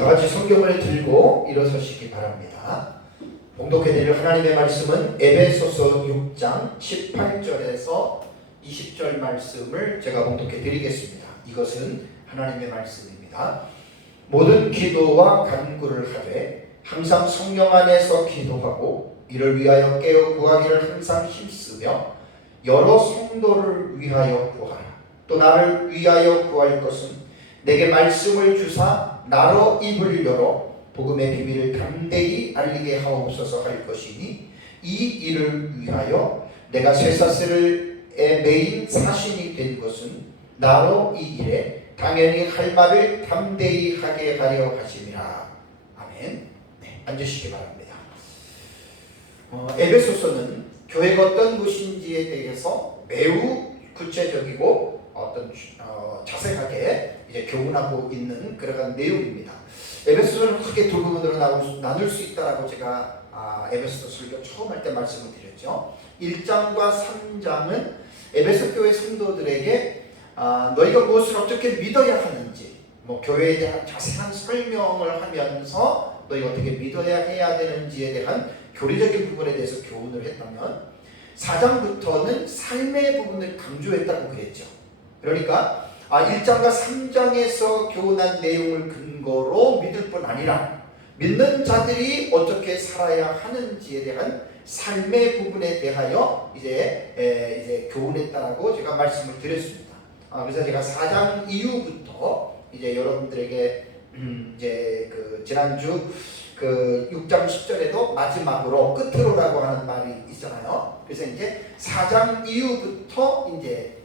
다 같이 성경을 들고 일어서시기 바랍니다. 봉독해드릴 하나님의 말씀은 에베소서 6장 18절에서 20절 말씀을 제가 봉독해드리겠습니다. 이것은 하나님의 말씀입니다. 모든 기도와 간구를 하되 항상 성령 안에서 기도하고 이를 위하여 깨어 구하기를 항상 힘쓰며 여러 성도를 위하여 구하라. 또 나를 위하여 구할 것은 내게 말씀을 주사 나로 입을 열어 복음의 비밀을 담대히 알리게 하옵소서 할 것이니 이 일을 위하여 내가 쇠사슬에 매인 사신이 된 것은 나로 이 일에 당연히 할 말을 담대히 하게 하려 하심이라. 아멘. 네, 앉으시기 바랍니다. 에베소서는 교회가 어떤 곳인지에 대해서 매우 구체적이고 어떤 자세하게 이제 교훈하고 있는 그러한 내용입니다. 에베소서를 크게 두 부분으로 나눌 수 있다라고 제가 에베소서 설교 처음 할 때 말씀을 드렸죠. 1장과 3장은 에베소 교회 성도들에게 너희가 무엇을 어떻게 믿어야 하는지, 교회에 대한 자세한 설명을 하면서 너희가 어떻게 믿어야 해야 되는지에 대한 교리적인 부분에 대해서 교훈을 했다면 4장부터는 삶의 부분을 강조했다고 그랬죠. 그러니까 1장과 3장에서 교훈한 내용을 근거로 믿을 뿐 아니라 믿는 자들이 어떻게 살아야 하는지에 대한 삶의 부분에 대하여 이제 교훈했다라고 제가 말씀을 드렸습니다. 그래서 제가 4장 이후부터 이제 여러분들에게 이제 지난주 6장 10절에도 마지막으로 끝으로라고 하는 말이 있잖아요. 그래서 이제 4장 이후부터 이제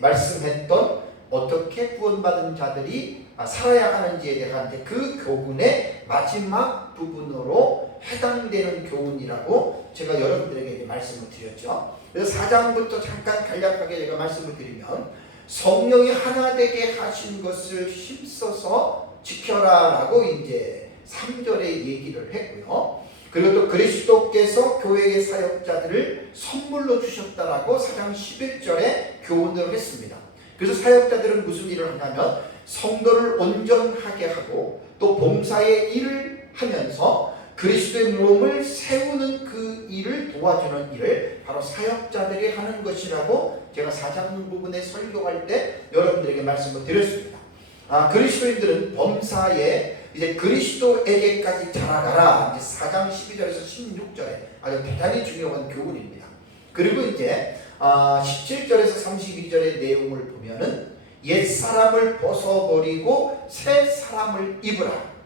말씀했던 어떻게 구원받은 자들이 살아야 하는지에 대한 그 교훈의 마지막 부분으로 해당되는 교훈이라고 제가 여러분들에게 말씀을 드렸죠. 그래서 4장부터 잠깐 간략하게 제가 말씀을 드리면 성령이 하나 되게 하신 것을 힘써서 지켜라라고 이제 3절에 얘기를 했고요. 그리고 또 그리스도께서 교회의 사역자들을 선물로 주셨다라고 4장 11절에 교훈을 했습니다. 그래서 사역자들은 무슨 일을 하냐면 성도를 온전하게 하고 또 봉사의 일을 하면서 그리스도의 몸을 세우는 그 일을 도와주는 일을 바로 사역자들이 하는 것이라고 제가 4장 부분에 설교할 때 여러분들에게 말씀을 드렸습니다. 그리스도인들은 범사에 이제 그리스도에게까지 자라가라. 이제 4장 12절에서 16절에 아주 대단히 중요한 교훈입니다. 그리고 이제 17절에서 32절의 내용을 보면은 옛 사람을 벗어버리고 새 사람을 입으라.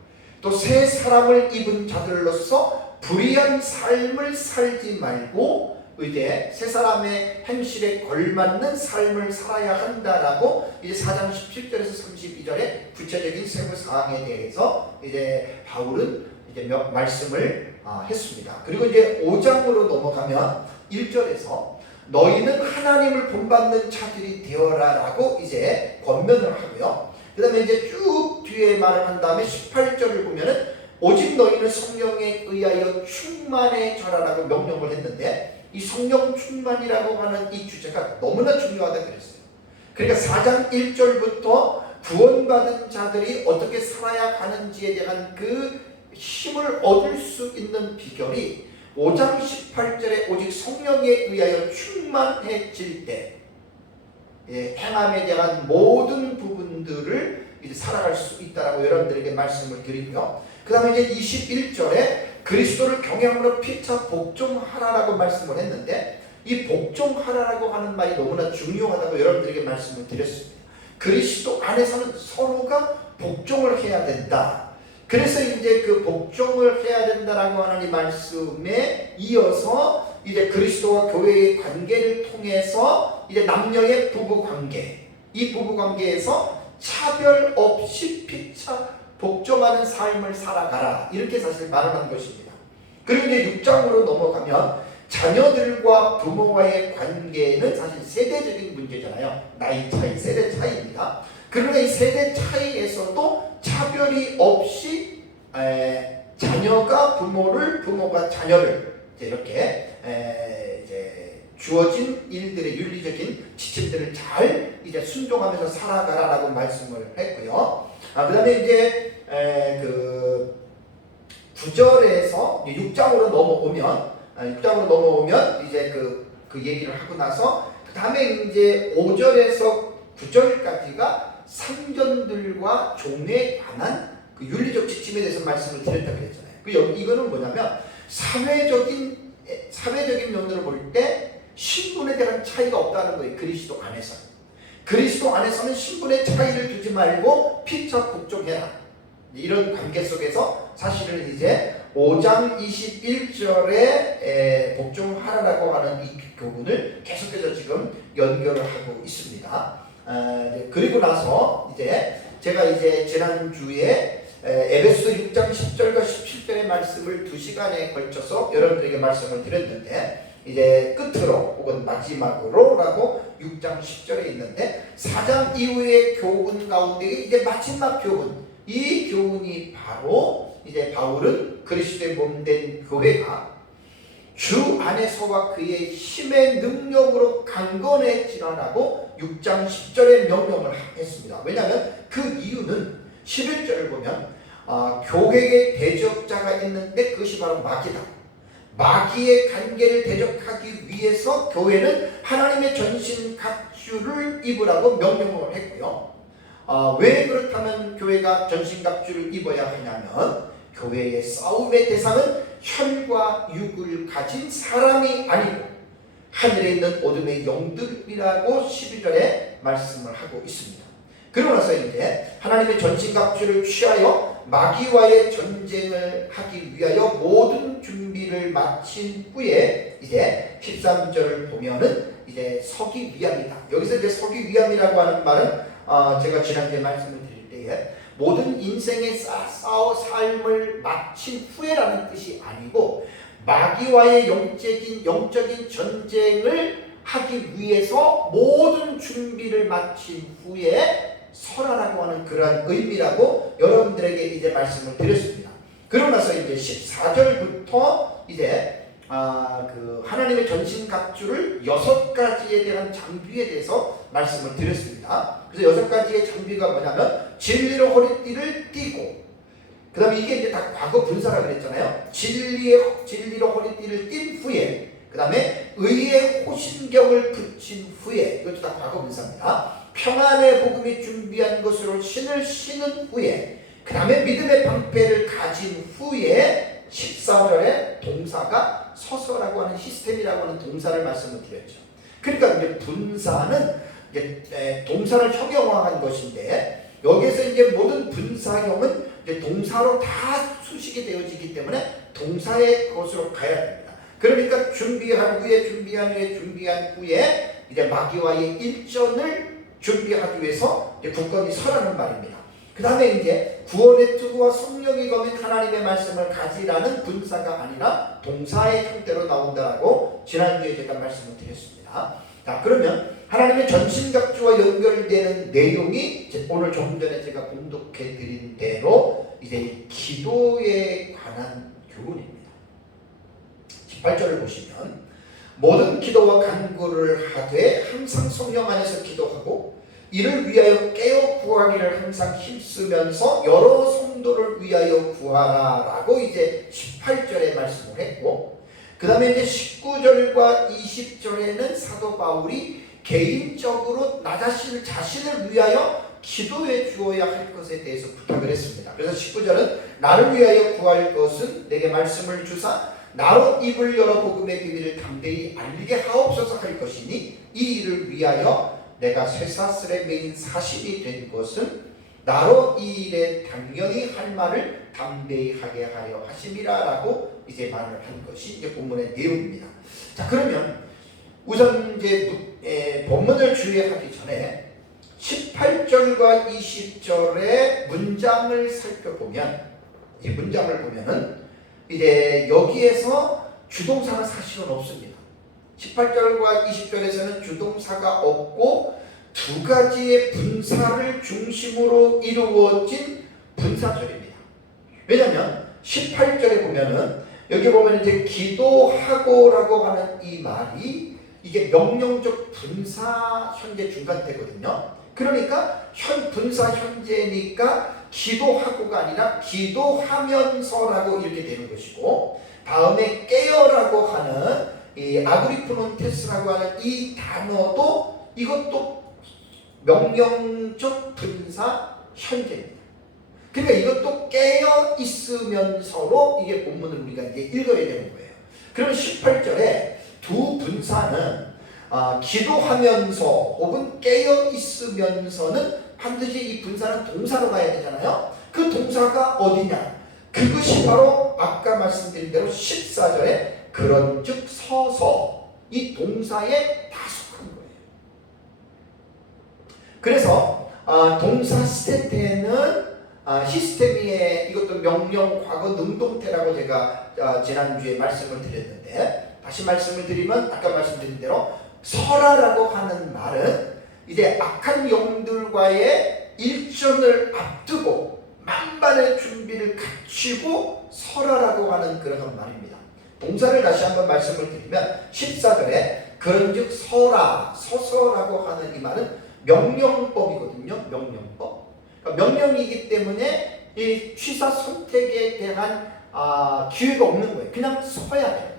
또 새 사람을 입은 자들로서 불의한 삶을 살지 말고 이제 새 사람의 행실에 걸맞는 삶을 살아야 한다라고 이제 4장 17절에서 32절의 구체적인 세부 사항에 대해서 이제 바울은 이제 말씀을 했습니다. 그리고 이제 5장으로 넘어가면 1절에서 너희는 하나님을 본받는 자들이 되어라라고 이제 권면을 하고요. 그 다음에 이제 쭉 뒤에 말을 한 다음에 18절을 보면은 오직 너희는 성령에 의하여 충만해져라라고 명령을 했는데 이 성령 충만이라고 하는 이 주제가 너무나 중요하다 그랬어요. 그러니까 4장 1절부터 구원받은 자들이 어떻게 살아야 하는지에 대한 그 힘을 얻을 수 있는 비결이 5장 18절에 오직 성령에 의하여 충만해질 때 행함에 대한 모든 부분들을 이제 살아갈 수 있다라고 여러분들에게 말씀을 드리고요. 그 다음에 이제 21절에 그리스도를 경외함으로 피차 복종하라라고 말씀을 했는데 이 복종하라라고 하는 말이 너무나 중요하다고 여러분들에게 말씀을 드렸습니다. 그리스도 안에서는 서로가 복종을 해야 된다. 그래서 이제 그 복종을 해야 된다라고 하는 이 말씀에 이어서 이제 그리스도와 교회의 관계를 통해서 이제 남녀의 부부 관계, 이 부부 관계에서 차별 없이 피차 복종하는 삶을 살아가라. 이렇게 사실 말을 한 것입니다. 그리고 이제 6장으로 넘어가면 자녀들과 부모와의 관계는 사실 세대적인 문제잖아요. 나이 차이, 세대 차이입니다. 그러나 이 세대 차이에서도 차별이 없이 자녀가 부모를, 부모가 자녀를 이렇게 이제 주어진 일들의 윤리적인 지침들을 잘 이제 순종하면서 살아가라라고 말씀을 했고요. 그 다음에 이제 넘어오면 6장으로 넘어오면 이제 그 얘기를 하고 나서 그 다음에 이제 5절에서 9절까지가 상전들과 종에 관한 그 윤리적 지침에 대해서 말씀을 드렸다 그랬잖아요. 이거는 뭐냐면 사회적인 면으로 볼 때 신분에 대한 차이가 없다는 거예요. 그리스도 안에서. 그리스도 안에서는 신분의 차이를 두지 말고 피차 복종해라. 이런 관계 속에서 사실은 이제 5장 21절에 복종하라라고 하는 이 교훈을 계속해서 지금 연결을 하고 있습니다. 그리고 나서 이제 제가 이제 지난주에 에베소서 6장 10절과 17절의 말씀을 2시간에 걸쳐서 여러분들에게 말씀을 드렸는데 이제 끝으로 혹은 마지막으로라고 6장 10절에 있는데 4장 이후의 교훈 가운데 이제 마지막 교훈, 이 교훈이 바로 이제 바울은 그리스도의 몸된 교회가 주 안에서와 그의 힘의 능력으로 강건해지라라고 6장 10절의 명령을 했습니다. 왜냐하면 그 이유는 11절을 보면 교회의 대적자가 있는데 그것이 바로 마귀다. 마귀의 관계를 대적하기 위해서 교회는 하나님의 전신갑주를 입으라고 명령을 했고요. 왜 그렇다면 교회가 전신갑주를 입어야 하냐면 교회의 싸움의 대상은 혈과 육을 가진 사람이 아니고 하늘에 있는 어둠의 영들이라고 12절에 말씀을 하고 있습니다. 그러고 나서 이제 하나님의 전신갑주를 취하여 마귀와의 전쟁을 하기 위하여 모든 준비를 마친 후에 이제 13절을 보면은 이제 서기 위함이다. 여기서 이제 서기 위함이라고 하는 말은 제가 지난주에 말씀을 드릴 때에 모든 인생의 삶을 마친 후에라는 뜻이 아니고 마귀와의 영적인 전쟁을 하기 위해서 모든 준비를 마친 후에 설하라고 하는 그러한 의미라고 여러분들에게 이제 말씀을 드렸습니다. 그러고 나서 이제 14절부터 이제 그 하나님의 전신갑주를 6가지에 대한 장비에 대해서 말씀을 드렸습니다. 그래서 6가지의 장비가 뭐냐면 진리로 허리띠를 띠고, 그 다음에 이게 이제 다 과거 분사라 그랬잖아요. 진리로 허리띠를 띈 후에, 그 다음에 의의 호신경을 붙인 후에, 이것도 다 과거 분사입니다. 평안의 복음이 준비한 것으로 신을 신은 후에, 그 다음에 믿음의 방패를 가진 후에 14절에 동사가 서서라고 하는 시스템이라고 하는 동사를 말씀을 드렸죠. 그러니까 이제 분사는 이제 동사를 형용화한 것인데 여기서 이제 모든 분사형은 이제 동사로 다 수식이 되어지기 때문에 동사의 것으로 가야 됩니다. 그러니까 준비한 후에 이제 마귀와의 일전을 준비하기 위해서 이제 굳건히 서라는 말입니다. 그 다음에 이제 구원의 투구와 성령이 거민 하나님의 말씀을 가지라는 분사가 아니라 동사의 형태로 나온다라고 지난주에 제가 말씀을 드렸습니다. 자, 그러면 하나님의 전신갑주와 연결되는 내용이 오늘 조금 전에 제가 공독해 드린 대로 이제 기도에 관한 교훈입니다. 18절을 보시면 모든 기도와 간구를 하되 항상 성령 안에서 기도하고 이를 위하여 깨어 구하기를 항상 힘쓰면서 여러 성도를 위하여 구하라라고 이제 18절에 말씀을 했고, 그 다음에 이제 19절과 20절에는 사도 바울이 개인적으로 나 자신을 위하여 기도해 주어야 할 것에 대해서 부탁을 했습니다. 그래서 19절은 나를 위하여 구할 것은 내게 말씀을 주사 나로 입을 열어 복음의 비밀을 담대히 알리게 하옵소서 할 것이니 이 일을 위하여 내가 쇠사슬에 매인 사심이 된 것은 나로 이 일에 당연히 할 말을 담대히 하게 하려 하심이라 라고 이제 말을 한 것이 이제 본문의 내용입니다. 자, 그러면 우선 이제 본문을 주의하기 전에 18절과 20절의 문장을 살펴보면, 이 문장을 보면은 이제 여기에서 주동사가 사실은 없습니다. 18절과 20절에서는 주동사가 없고 두 가지의 분사를 중심으로 이루어진 분사절입니다. 왜냐하면 18절에 보면은 여기 보면 이제 기도하고라고 하는 이 말이 이게 명령적 분사 현재 중간태거든요. 그러니까 분사 현재니까 기도하고가 아니라 기도하면서라고 이렇게 되는 것이고, 다음에 깨어라고 하는 이 아그리프논테스라고 하는 이 단어도 이것도 명령적 분사 현재입니다. 그러니까 이것도 깨어 있으면서로 이게 본문을 우리가 이제 읽어야 되는 거예요. 그럼 18절에 두 분사는 기도하면서 혹은 깨어 있으면서는 반드시 이 분사는 동사로 가야 되잖아요. 그 동사가 어디냐? 그것이 바로 아까 말씀드린 대로 14절에 그런즉 서서 이 동사에 다 속한 거예요. 그래서 동사 시스템은 시스템의 이것도 명령 과거 능동태라고 제가 지난주에 말씀을 드렸는데, 다시 말씀을 드리면 아까 말씀드린 대로 설하라고 하는 말은 이제 악한 영들과의 일전을 앞두고 만반의 준비를 갖추고 설하라고 하는 그런 말입니다. 동사를 다시 한번 말씀을 드리면 14절에 그런즉 서라, 서서라고 하는 이 말은 명령법이거든요. 명령법. 그러니까 명령이기 때문에 이 취사 선택에 대한 기회가 없는 거예요. 그냥 서야 돼요.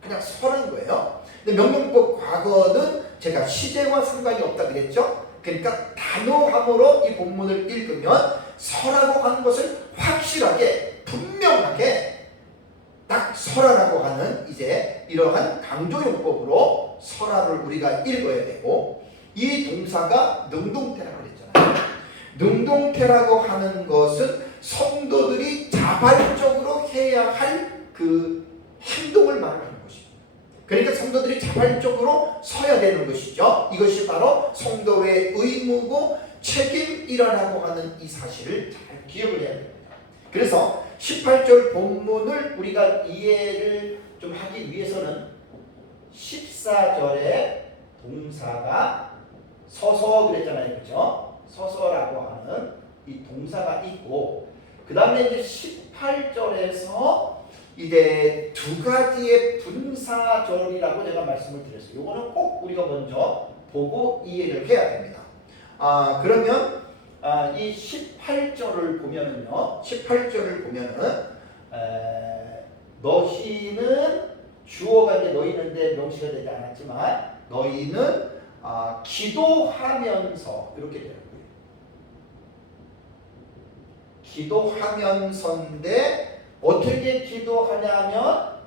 그냥 서는 거예요. 근데 명령법 과거는 제가 시제와 상관이 없다 그랬죠. 그러니까 단호함으로 이 본문을 읽으면 서라고 하는 것을 확실하게 분명하게 딱 서라라고 하는 이제 이러한 강조용법으로 서라를 우리가 읽어야 되고, 이 동사가 능동태라고 그랬잖아요. 능동태라고 하는 것은 성도들이 자발적으로 해야 할 그 행동을 말하는 것입니다. 그러니까 성도들이 자발적으로 서야 되는 것이죠. 이것이 바로 성도의 의무고 책임이라고 하는 이 사실을 잘 기억을 해야 됩니다. 그래서 18절 본문을 우리가 이해를 좀 하기 위해서는 14절에 동사가 서서 그랬잖아요. 그죠? 서서라고 하는 이 동사가 있고, 그 다음에 이제 18절에서 이제 두 가지의 분사절이라고 제가 말씀을 드렸어요. 요거는 꼭 우리가 먼저 보고 이해를 해야 됩니다. 그러면 이 18절을 보면은요, 18절을 보면은 너희는 주어가 이제 너희는데 명시가 되지 않았지만 너희는 기도하면서 이렇게 되는 거예요. 기도하면서인데 어떻게 기도하냐면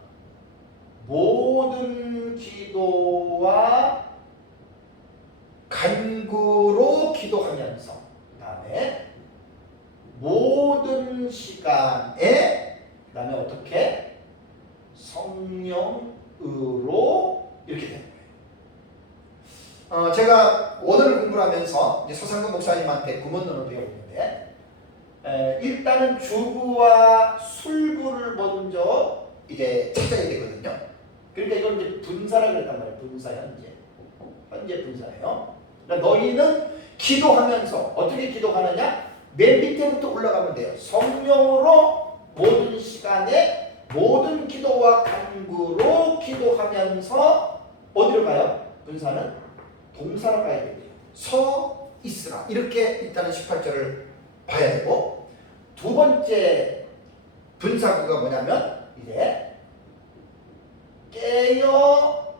모든 기도와 간구로 기도하면서, 그 다음에 모든 시간에, 그 다음에 어떻게 성령으로 이렇게 되는 거예요. 제가 원어를 공부를 하면서 이제 서상근 목사님한테 구문론을 배웠는데, 일단은 주구와 술구를 먼저 이제 찾아야 되거든요. 그러니까 이건 이제 분사라고 했단 말이에요. 분사 현재 분사예요. 그러니까 너희는 기도하면서 어떻게 기도하느냐? 맨 밑에부터 올라가면 돼요. 성령으로 모든 시간에 모든 기도와 간구로 기도하면서 어디로 가요? 분사는 동사로 가야 돼요. 서 있으라. 이렇게 일단은 18절을 봐야 되고, 두 번째 분사구가 뭐냐면 이제 깨어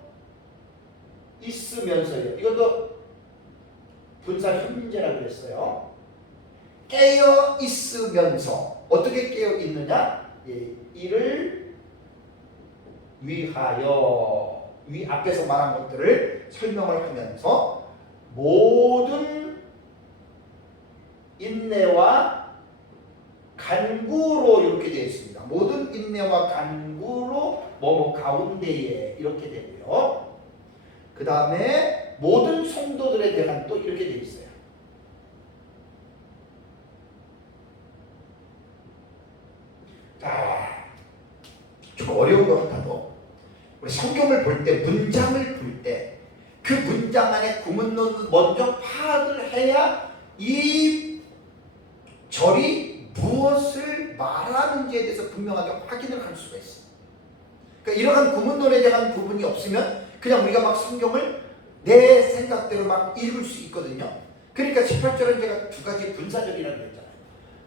있으면서요. 이것도 분사 현재라고 그랬어요. 깨어 있으면서 어떻게 깨어 있느냐? 이를 위하여, 위 앞에서 말한 것들을 설명을 하면서 모든 인내와 간구로 이렇게 되어 있습니다. 모든 인내와 간구로 뭐뭐 가운데에 이렇게 되고요. 그 다음에 모든 성도들에 대한 또 이렇게 되어 있어요. 자, 좀 어려운 것 같아도 우리 성경을 볼 때, 문장을 볼 때 그 문장 안에 구문론을 먼저 파악을 해야 이 절이 무엇을 말하는지에 대해서 분명하게 확인을 할 수가 있어요. 그러니까 이러한 구문론에 대한 부분이 없으면 그냥 우리가 막 성경을 내 생각대로 막 읽을 수 있거든요. 그러니까 18절은 제가 두 가지 분사절이라고 했잖아요.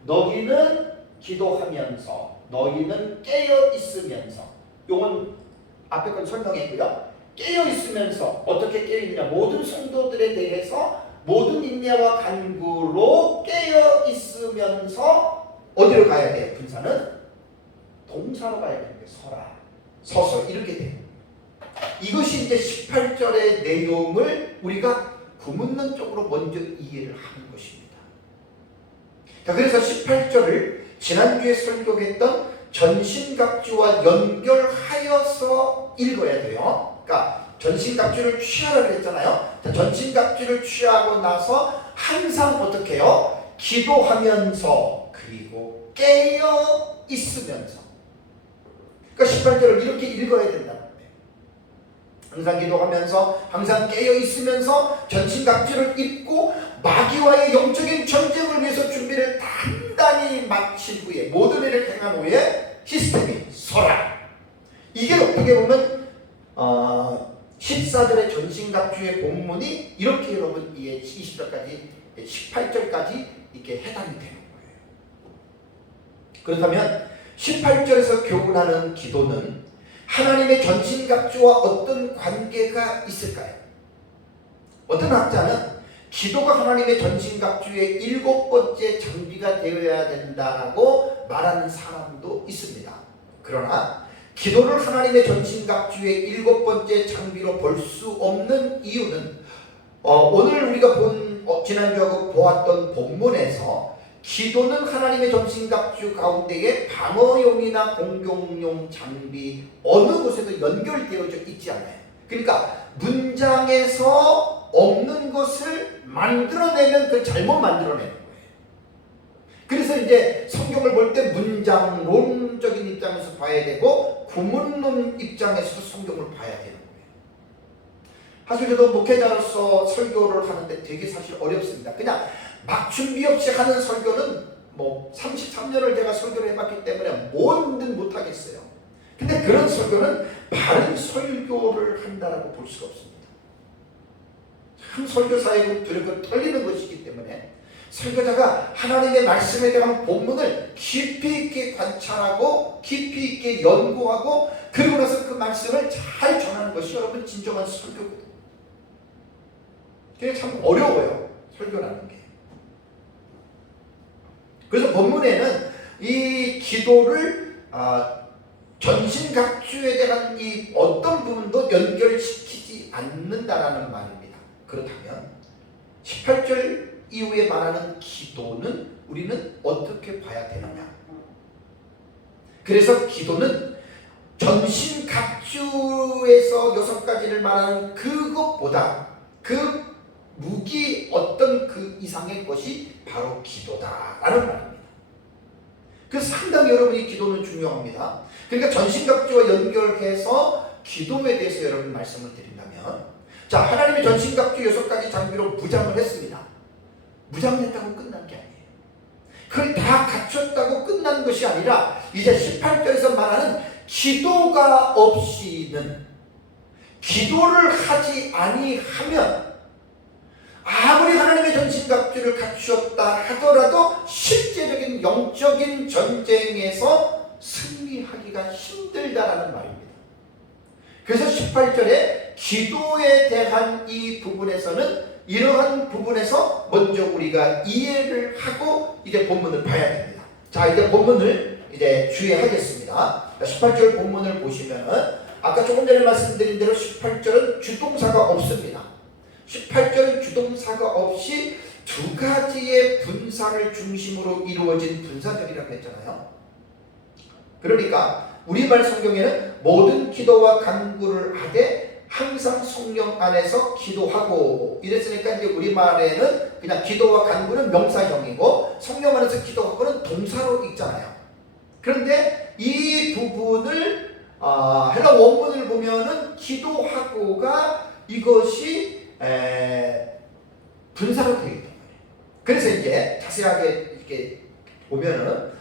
너희는 기도하면서 너희는 깨어 있으면서 요건 앞에 건 설명했고요. 깨어 있으면서 어떻게 깨어 있느냐 모든 성도들에 대해서 모든 인내와 간구로 깨어 있으면서 어디로 가야 돼요? 분사는 동사로 가야 되는데 서라 서서 이렇게 돼요. 이것이 이제 18절의 내용을 우리가 구문론적으로 먼저 이해를 하는 것입니다. 자, 그래서 18절을 지난주에 설교했던 전신갑주와 연결하여서 읽어야 돼요. 그러니까 전신갑주를 취하라 그랬잖아요. 자, 전신갑주를 취하고 나서 항상 어떻게 해요? 기도하면서 그리고 깨어 있으면서. 그러니까 18절을 이렇게 읽어야 된다는 거예요. 항상 기도하면서 항상 깨어 있으면서 전신갑주를 입고 마귀와의 영적인 전쟁을 위해서 준비를 단단히 마친 후에 모든 일을 행한 후에 시스템이 서라. 이게 어떻게 보면 14절의 전신갑주의 본문이 이렇게 여러분 이게 20절까지 18절까지 이렇게 해당이 되는 거예요. 그렇다면 18절에서 교훈하는 기도는 하나님의 전신갑주와 어떤 관계가 있을까요? 어떤 학자는 기도가 하나님의 전신갑주의 7번째 장비가 되어야 된다라고 말하는 사람도 있습니다. 그러나 기도를 하나님의 전신갑주의 7번째 장비로 볼 수 없는 이유는 오늘 우리가 지난주하고 보았던 본문에서 기도는 하나님의 전신갑주 가운데에 방어용이나 공격용 장비 어느 곳에도 연결되어져 있지 않아요. 그러니까 문장에서 없는 것을 만들어내면 그걸 잘못 만들어내는 거예요. 그래서 이제 성경을 볼 때 문장론적인 입장에서 봐야 되고 구문론 입장에서도 성경을 봐야 되는 거예요. 사실 저도 목회자로서 설교를 하는데 되게 사실 어렵습니다. 그냥 막 준비 없이 하는 설교는 뭐 33년을 제가 설교를 해봤기 때문에 뭐든 못하겠어요. 근데 그런 설교는 바른 설교를 한다라고 볼 수가 없습니다. 참 설교사의 두렵고 떨리는 것이기 때문에 설교자가 하나님의 말씀에 대한 본문을 깊이 있게 관찰하고 깊이 있게 연구하고 그리고 나서 그 말씀을 잘 전하는 것이 여러분 진정한 설교거든요. 그게 참 어려워요. 설교라는 게. 그래서 본문에는 이 기도를 전신갑주에 대한 이 어떤 부분도 연결시키지 않는다라는 말입니다. 그렇다면 18절 이후에 말하는 기도는 우리는 어떻게 봐야 되느냐? 그래서 기도는 전신갑주에서 6가지를 말하는 그것보다 그 무기 어떤 그 이상의 것이 바로 기도다라는 말입니다. 그래서 상당히 여러분이 기도는 중요합니다. 그러니까 전신갑주와 연결해서 기도에 대해서 여러분 말씀을 드린다면 자, 하나님의 전신갑주 6가지 장비로 무장을 했습니다. 무장을 했다고 끝난 게 아니에요. 그걸 다 갖췄다고 끝난 것이 아니라 이제 18절에서 말하는 기도가 없이는 기도를 하지 아니하면 아무리 하나님의 전신갑주를 갖추었다 하더라도 실제적인 영적인 전쟁에서 승리하기가 힘들다라는 말입니다. 그래서 18절에 기도에 대한 이 부분에서는 이러한 부분에서 먼저 우리가 이해를 하고 이제 본문을 봐야 됩니다. 자, 이제 본문을 이제 주의하겠습니다. 18절 본문을 보시면은 아까 조금 전에 말씀드린 대로 18절은 주동사가 없습니다. 18절은 주동사가 없이 2가지의 분사를 중심으로 이루어진 분사절이라고 했잖아요. 그러니까 우리말 성경에는 모든 기도와 간구를 하되 항상 성령 안에서 기도하고 이랬으니까 이제 우리말에는 그냥 기도와 간구는 명사형이고 성령 안에서 기도하고는 동사로 읽잖아요. 그런데 이 부분을 헬라 원문을 보면은 기도하고가 이것이 분사로 되어 있단 말이에요. 그래서 이제 자세하게 이렇게 보면은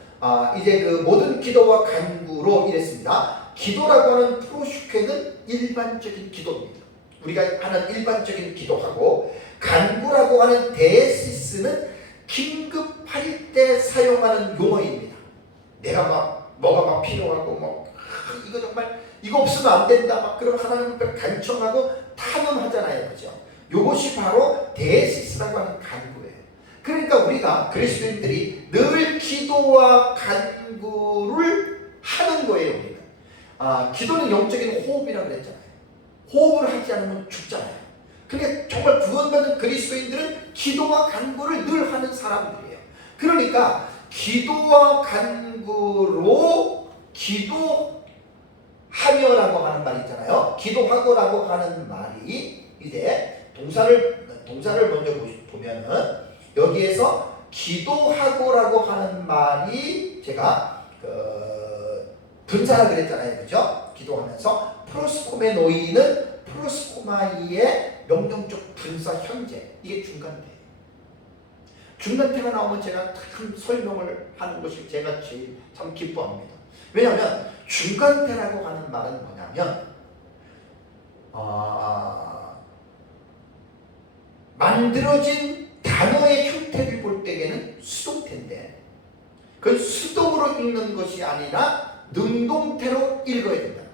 이제 그 모든 기도와 간구로 이랬습니다. 기도라고 하는 프로슈케는 일반적인 기도입니다. 우리가 하는 일반적인 기도하고 간구라고 하는 데시스는 긴급 팔 때 사용하는 용어입니다. 내가 뭐가 막 필요하고 이거 정말 이거 없으면 안 된다 그럼 하나님 앞에 간청하고 탄원하잖아요, 그죠? 이것이 바로 데시스라고 하는 간구예요. 그러니까 우리가 그리스도인들이 늘 기도와 간구를 하는 거예요. 우리는 기도는 영적인 호흡이라고 그랬잖아요. 호흡을 하지 않으면 죽잖아요. 그러니까 정말 구원받은 그리스도인들은 기도와 간구를 늘 하는 사람들이에요. 그러니까 기도와 간구로 기도하며라고 하는 말이 있잖아요. 기도하고라고 하는 말이 이제 동사를 먼저 보면은 여기에서 기도하고라고 하는 말이 제가 분사라 그랬잖아요, 그죠? 기도하면서 프로스코메노이는 프로스코마이의 명령적 분사 현재, 이게 중간태. 중간태가 나오면 제가 큰 설명을 하는 것이 제가 제일 참 기뻐합니다. 왜냐하면 중간태라고 하는 말은 뭐냐면 만들어진 단어의 형태를 볼 때에는 수동태인데 그 수동으로 읽는 것이 아니라 능동태로 읽어야 된다는 거예요.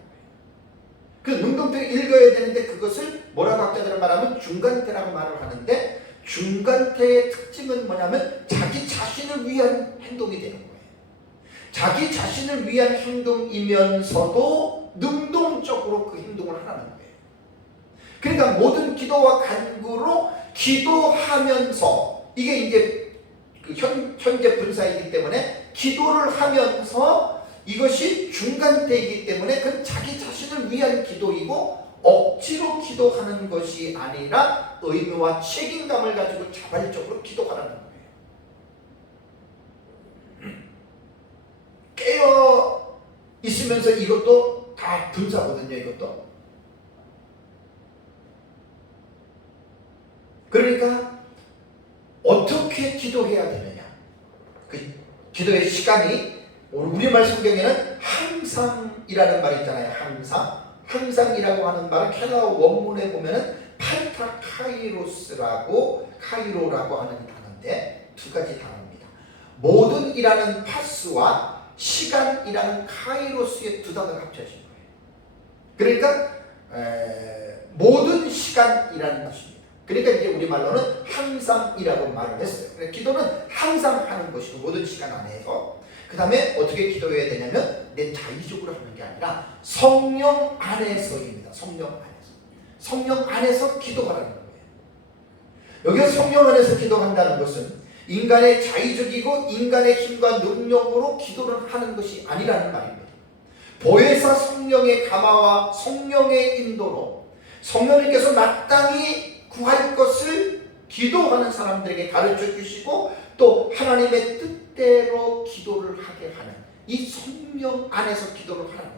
그 능동태로 읽어야 되는데 그것을 뭐라고 학자들은 말하면 중간태라고 말을 하는데 중간태의 특징은 뭐냐면 자기 자신을 위한 행동이 되는 거예요. 자기 자신을 위한 행동이면서도 능동적으로 그 행동을 하라는 거예요. 그러니까 모든 기도와 간구로 기도하면서 이게 이제 그 현재 분사이기 때문에 기도를 하면서 이것이 중간태이기 때문에 그건 자기 자신을 위한 기도이고 억지로 기도하는 것이 아니라 의무와 책임감을 가지고 자발적으로 기도하라는 거예요. 깨어 있으면서 이것도 다 분사거든요. 이것도. 그러니까 어떻게 기도해야 되느냐. 그 기도의 시간이 우리말 성경에는 항상이라는 말이 있잖아요. 항상이라고 하는 말은 캐나다 원문에 보면은 카이로라고 하는 단어인데 두 가지 단어입니다. 모든이라는 파스와 시간이라는 카이로스의 두 단어가 합쳐진 거예요. 그러니까 모든 시간이라는 것입니다. 그러니까 이제 우리말로는 항상이라고 말을 했어요. 그러니까 기도는 항상 하는 것이고 모든 시간 안에서 그 다음에 어떻게 기도해야 되냐면 내 자의적으로 하는 게 아니라 성령 안에서입니다. 성령 안에서 기도하라는 거예요. 여기서 성령 안에서 기도한다는 것은 인간의 자의적이고 인간의 힘과 능력으로 기도를 하는 것이 아니라는 말입니다. 보혜사 성령의 감화와 성령의 인도로 성령님께서 마땅히 구할 것을 기도하는 사람들에게 가르쳐 주시고 또 하나님의 뜻대로 기도를 하게 하는 이 성령 안에서 기도를 하는 거예요.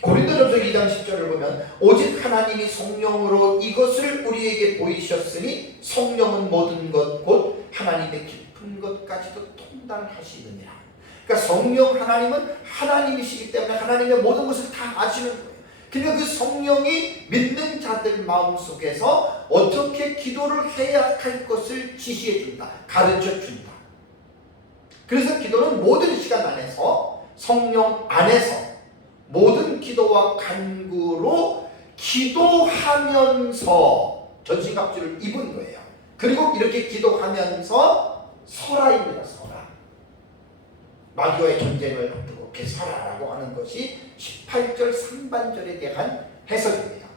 고린도전서 2장 10절을 보면 오직 하나님이 성령으로 이것을 우리에게 보이셨으니 성령은 모든 것 곧 하나님의 깊은 것까지도 통달하시느니라. 그러니까 성령 하나님은 하나님이시기 때문에 하나님의 모든 것을 다 아시는 거예요. 그러니까 그 성령이 믿는 자들 마음속에서 어떻게 기도를 해야 할 것을 지시해 준다. 가르쳐 준다. 그래서 기도는 모든 시간 안에서 성령 안에서 모든 기도와 간구로 기도하면서 전신갑주를 입은 거예요. 그리고 이렇게 기도하면서 설아입니다. 설아. 마귀와의 전쟁을 앞두고 이렇게 설아라고 하는 것이 18절 상반절에 대한 해석입니다.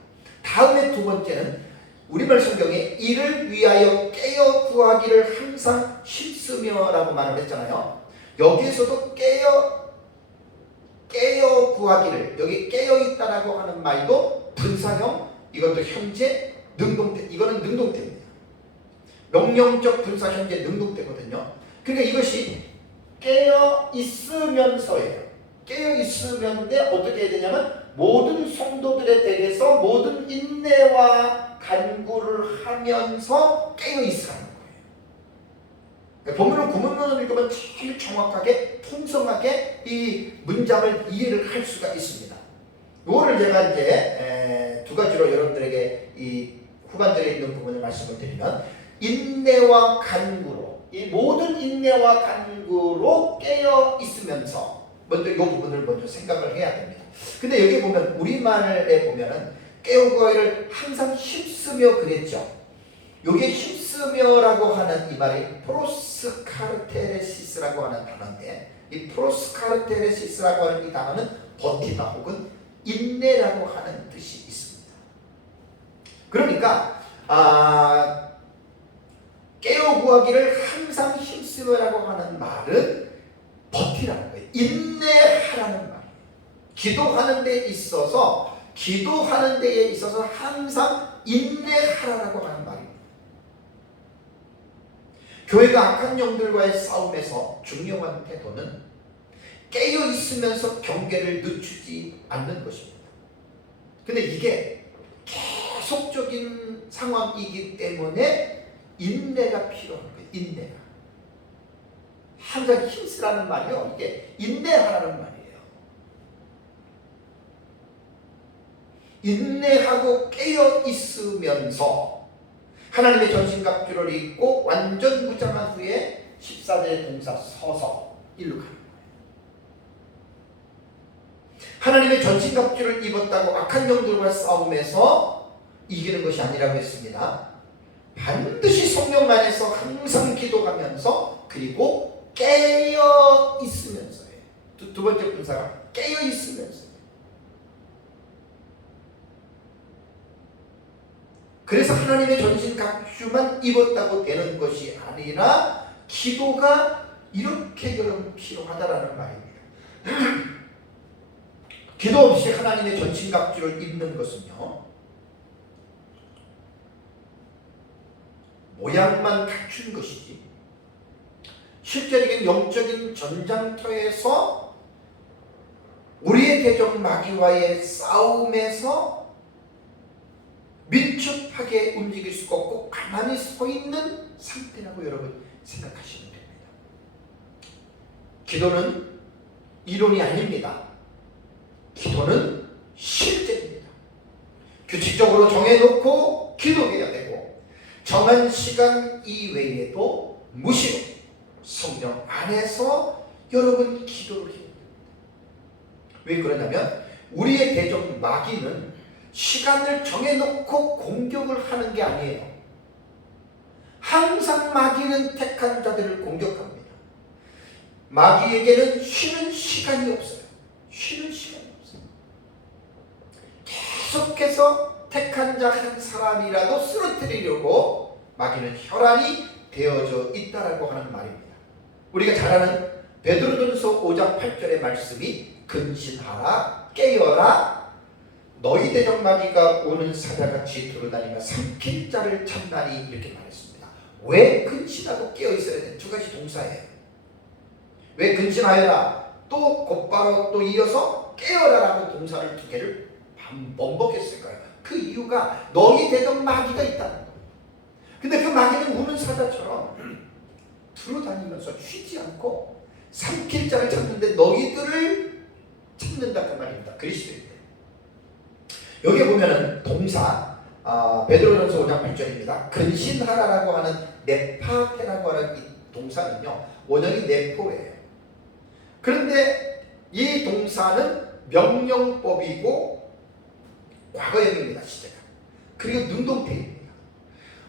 다음에 두 번째는 우리말 성경에 이를 위하여 깨어 구하기를 항상 힘쓰며 라고 말을 했잖아요. 여기에서도 깨어 구하기를, 여기 깨어 있다라고 하는 말도 분사형, 이것도 현재 능동태, 이거는 능동태입니다. 명령적 분사 현재 능동태거든요. 그러니까 이것이 깨어 있으면서예요. 깨어 있으면데 어떻게 해야 되냐면 모든 성도들에 대해서 모든 인내와 간구를 하면서 깨어 있으라는 거예요. 본문을 구문론을 읽으면 제일 정확하게 통성하게 이 문장을 이해를 할 수가 있습니다. 이거를 제가 이제 두 가지로 여러분들에게 이 후반절에 있는 부분을 말씀을 드리면 인내와 간구로 이 모든 인내와 간구로 깨어 있으면서 먼저 이 부분을 먼저 생각을 해야 됩니다. 근데 여기 보면 우리말에 보면은 깨어 구하기를 항상 힘쓰며 그랬죠. 요게 힘쓰며라고 하는 이 말이 프로스카르테레시스라고 하는 단어인데, 이 프로스카르테레시스라고 하는 이 단어는 버티다 혹은 인내라고 하는 뜻이 있습니다. 그러니까 깨어 구하기를 항상 힘쓰며라고 하는 말은 버티라는 거예요. 인내하라는 말이에요. 기도하는 데에 있어서 항상 인내하라고 하는 말입니다. 교회가 악한 영들과의 싸움에서 중요한 태도는 깨어 있으면서 경계를 늦추지 않는 것입니다. 근데 이게 계속적인 상황이기 때문에 인내가 필요한 거예요. 인내가. 항상 힘쓰라는 말이요. 이게 인내하라는 말이에요. 인내하고 깨어 있으면서 하나님의 전신갑주를 입고 완전 무장한 후에 14절의 동사 서서 일로 가는 거예요. 하나님의 전신갑주를 입었다고 악한 영들과 싸움에서 이기는 것이 아니라고 했습니다. 반드시 성령 안에서 항상 기도하면서 그리고 깨어 있으면서예요. 두 번째 분사가 깨어 있으면서. 그래서 하나님의 전신갑주만 입었다고 되는 것이 아니라 기도가 이렇게 여러분 필요하다라는 말입니다. 기도 없이 하나님의 전신갑주를 입는 것은요, 모양만 갖춘 것이지 실제적인 영적인 전장터에서 우리의 대적 마귀와의 싸움에서 민첩하게 움직일 수가 없고 가만히 서 있는 상태라고 여러분 생각하시면 됩니다. 기도는 이론이 아닙니다. 기도는 실제입니다. 규칙적으로 정해놓고 기도해야 되고 정한 시간 이외에도 무시로 성령 안에서 여러분 기도를 해야 됩니다. 왜 그러냐면 우리의 대적 마귀는 시간을 정해놓고 공격을 하는 게 아니에요. 항상 마귀는 택한 자들을 공격합니다. 마귀에게는 쉬는 시간이 없어요. 쉬는 시간이 없어요. 계속해서 택한 자 한 사람이라도 쓰러뜨리려고 마귀는 혈안이 되어져 있다라고 하는 말입니다. 우리가 잘 아는 베드로전서 5장 8절의 말씀이 근신하라 깨어라 너희 대적 마귀가 오는 사자같이 두루다니며 삼킬 자를 찾나니 이렇게 말했습니다. 왜 근신하고 깨어 있어야 돼? 두 가지 동사예요. 왜 근신하여라 또 곧바로 또 이어서 깨어라라고 동사를 두 개를 번복했을까요? 그 이유가 너희 대적 마귀가 있다는 거예요. 근데 그 마귀는 우는 사자처럼 두루다니면서 쉬지 않고 삼킬 자를 찾는데 너희들을 찾는다 그 말입니다. 그리스도인들. 여기 보면은 동사 베드로전서 5장 8절입니다. 근신하라라고 하는 네파테라고 하는 이 동사는요 원형이 네포예요. 그런데 이 동사는 명령법이고 과거형입니다. 시제가. 그리고 능동태입니다.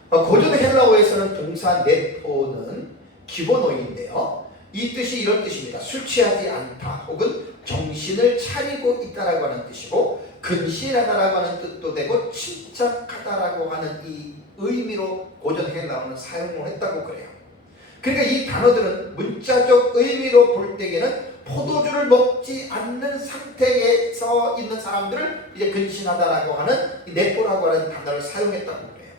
고전 헬라어에서는 동사 네포는 기본어인데요. 이 뜻이 이런 뜻입니다. 술 취하지 않다 혹은 정신을 차리고 있다라고 하는 뜻이고 근신하다라고 하는 뜻도 되고 침착하다라고 하는 이 의미로 고전 헬라어는 사용을 했다고 그래요. 그러니까 이 단어들은 문자적 의미로 볼 때에는 포도주를 먹지 않는 상태에서 있는 사람들을 이제 근신하다라고 하는 이 네포라고 하는 단어를 사용했다고 그래요.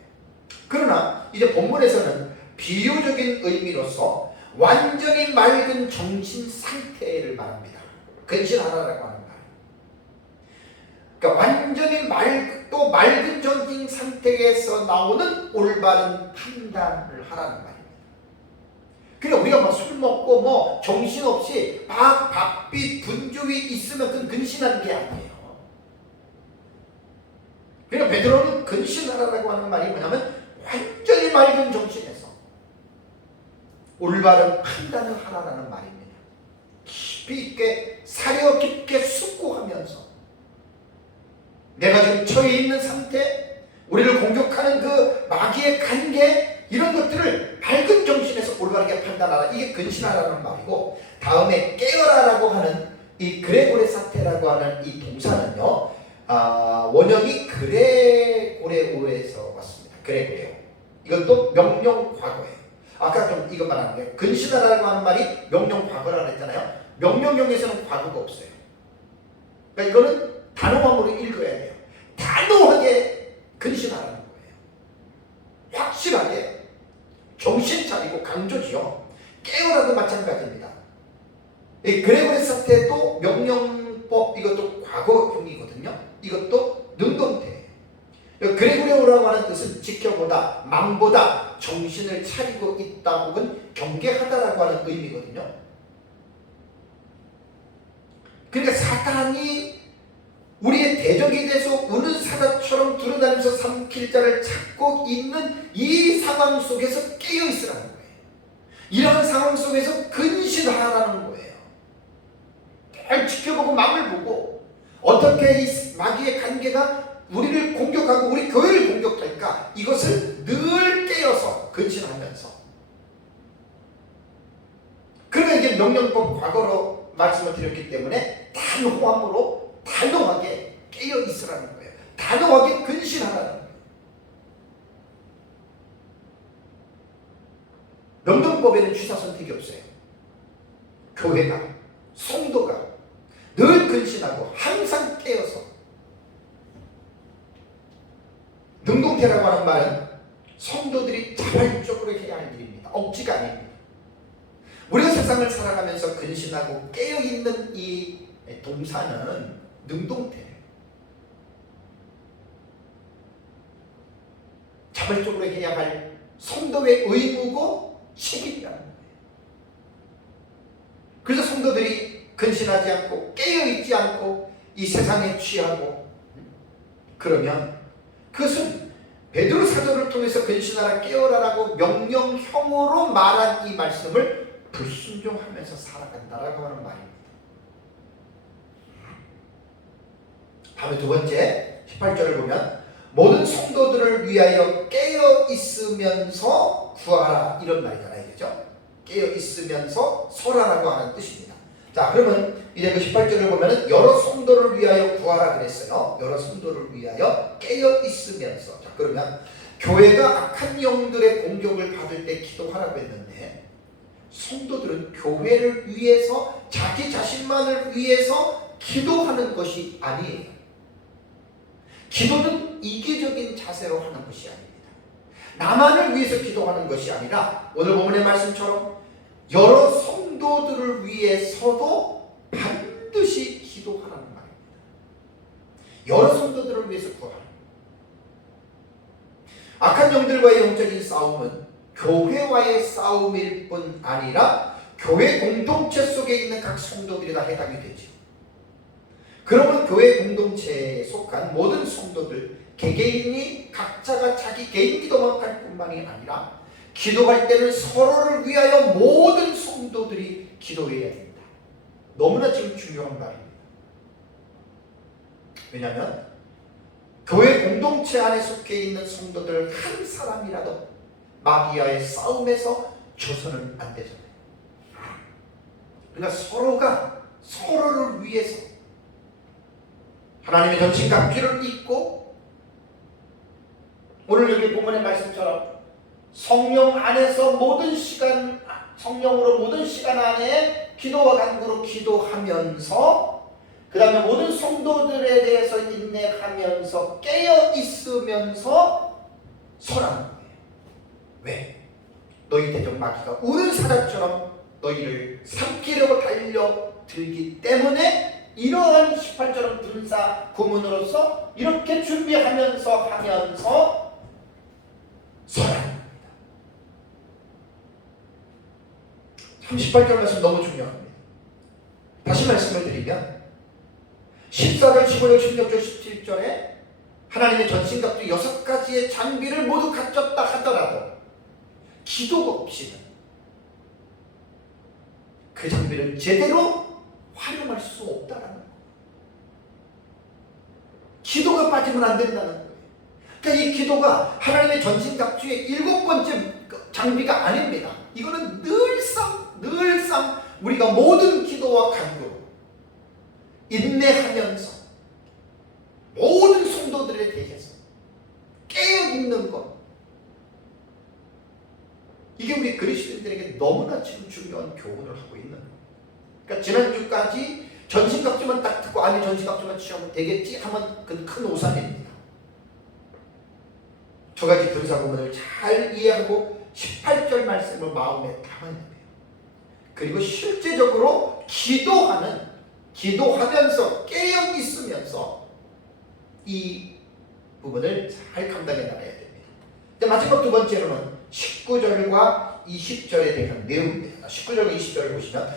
그러나 이제 본문에서는 비유적인 의미로서 완전히 맑은 정신 상태를 말합니다. 근신하라라고 하는 말. 그러니까 완전히 맑은 정신 상태에서 나오는 올바른 판단을 하라는 말입니다. 그러니까 우리가 막 술 먹고 뭐 정신없이 막 바삐 분주히 있으면 그건 근신하는 게 아니에요. 그러니까 베드로는 근신하라라고 하는 말이 뭐냐면 완전히 맑은 정신에서 올바른 판단을 하라는 말입니다. 깊이 있게 사려 깊게 숙고하면서 내가 지금 처해 있는 상태, 우리를 공격하는 그 마귀의 관계, 이런 것들을 밝은 정신에서 올바르게 판단하라. 이게 근신하라는 말이고, 다음에 깨어라라고 하는 이 그레고레 사태라고 하는 이 동사는요, 원형이 그레고레오에서 왔습니다. 그레고레오. 이것도 명령 과거예요. 아까 좀 이것만 하는 게, 근신하라고 하는 말이 명령 과거라 그랬잖아요. 명령형에서는 과거가 없어요. 그러니까 이거는 단호함으로 읽어야 돼요. 단호하게 근신하라는 거예요. 확실하게 정신 차리고 강조지요. 깨어라도 마찬가지입니다. 이 그레고레 사태도 명령법, 이것도 과거형이거든요. 이것도 능동태예요. 그레고레오라고 하는 뜻은 지켜보다, 망보다, 정신을 차리고 있다 혹은 경계하다라고 하는 의미거든요. 그러니까 사탄이 우리의 대적이 돼서 우는 사자처럼 두루다니면서 삼킬 자를 찾고 있는 이 상황 속에서 깨어있으라는 거예요. 이러한 상황 속에서 근신하라는 거예요. 잘 지켜보고 망을 보고 어떻게 이 마귀의 관계가 우리를 공격하고 우리 교회를 공격할까, 이것을 늘 깨어서 근신하면서. 그러면 이게 명령법 과거로 말씀을 드렸기 때문에 단호함으로 단호하게 깨어 있으라는 거예요. 단호하게 근신하라는 거예요. 명령법에는 취사 선택이 없어요. 교회가, 성도가 늘 근신하고 항상 깨어서. 능동태라고 하는 말은 성도들이 자발적으로 해야 할 일입니다. 억지가 아닙니다. 우리가 세상을 살아가면서 근신하고 깨어있는 이 동사는 능동태예요. 자발적으로 해야 할 성도의 의무고 책임이라는 거예요. 그래서 성도들이 근신하지 않고 깨어있지 않고 이 세상에 취하고, 그러면 그것은 베드로 사도를 통해서 근신하라 깨어라라고 명령형으로 말한 이 말씀을 불순종하면서 살아간다라고 하는 말입니다. 다음에 두 번째 18절을 보면 모든 성도들을 위하여 깨어 있으면서 구하라, 이런 말이잖아요. 그죠? 깨어 있으면서 설하라고 하는 뜻입니다. 자, 그러면 이제 그 18절을 보면은 여러 성도를 위하여 구하라 그랬어요. 여러 성도를 위하여 깨어 있으면서. 자, 그러면 교회가 악한 영들의 공격을 받을 때 기도하라고 했는데, 성도들은 교회를 위해서, 자기 자신만을 위해서 기도하는 것이 아니에요. 기도는 이기적인 자세로 하는 것이 아닙니다. 나만을 위해서 기도하는 것이 아니라 오늘 본문의 말씀처럼 여러 성도들을 위해서도 반드시 기도하라는 말입니다. 여러 성도들을 위해서 구하라. 악한 영들과의 영적인 싸움은 교회와의 싸움일 뿐 아니라 교회 공동체 속에 있는 각 성도들이 다 해당이 되죠. 그러면 교회 공동체에 속한 모든 성도들, 개개인이 각자가 자기 개인 기도만 할 뿐만이 아니라 기도할 때는 서로를 위하여 모든 성도들이 기도해야 됩니다. 너무나 지금 중요한 말입니다. 왜냐하면 교회 공동체 안에 속해 있는 성도들 한 사람이라도 마귀와의 싸움에서 져서는 안 되잖아요. 그러니까 서로가 서로를 위해서 하나님의 전신갑주를 입고, 오늘 여기 본문의 말씀처럼 성령 안에서 모든 시간, 성령으로 모든 시간 안에 기도와 간구로 기도하면서, 그 다음에 모든 성도들에 대해서 인내하면서 깨어 있으면서 설하는 거예요. 왜? 너희 대적 마귀가 우는 사자처럼 너희를 삼키려고 달려들기 때문에 이러한 18절은 분사 구문으로서 이렇게 준비하면서 하면서 설하는 겁니다. 18절 말씀 너무 중요합니다. 다시 말씀을 드리면 14절, 15절, 16절, 17절에 하나님의 전신갑주 6가지의 장비를 모두 갖췄다 하더라도 기도가 없이는 그 장비를 제대로 활용할 수 없다라는 거예요. 기도가 빠지면 안 된다는 거예요. 그러니까 이 기도가 하나님의 전신갑주의 7번째 장비가 아닙니다. 이거는 늘상 우리가 모든 기도와 간구로 인내하면서 모든 성도들에 대해서 깨어 있는 것, 이게 우리 그리스도인들에게 너무나 지금 중요한 교훈을 하고 있는 거예요. 그러니까 지난주까지 전신갑주만 딱 듣고 아니 전신갑주만 취하면 되겠지 하면 그건 큰 오산입니다. 저가지 분사구문을 잘 이해하고 18절 말씀을 마음에 담아야 돼요. 그리고 실제적으로 기도하면서 깨어 있으면서 이 부분을 잘 감당해 나가야 됩니다. 마지막 두 번째로는 19절과 20절에 대한 내용입니다. 19절과 20절을 보시면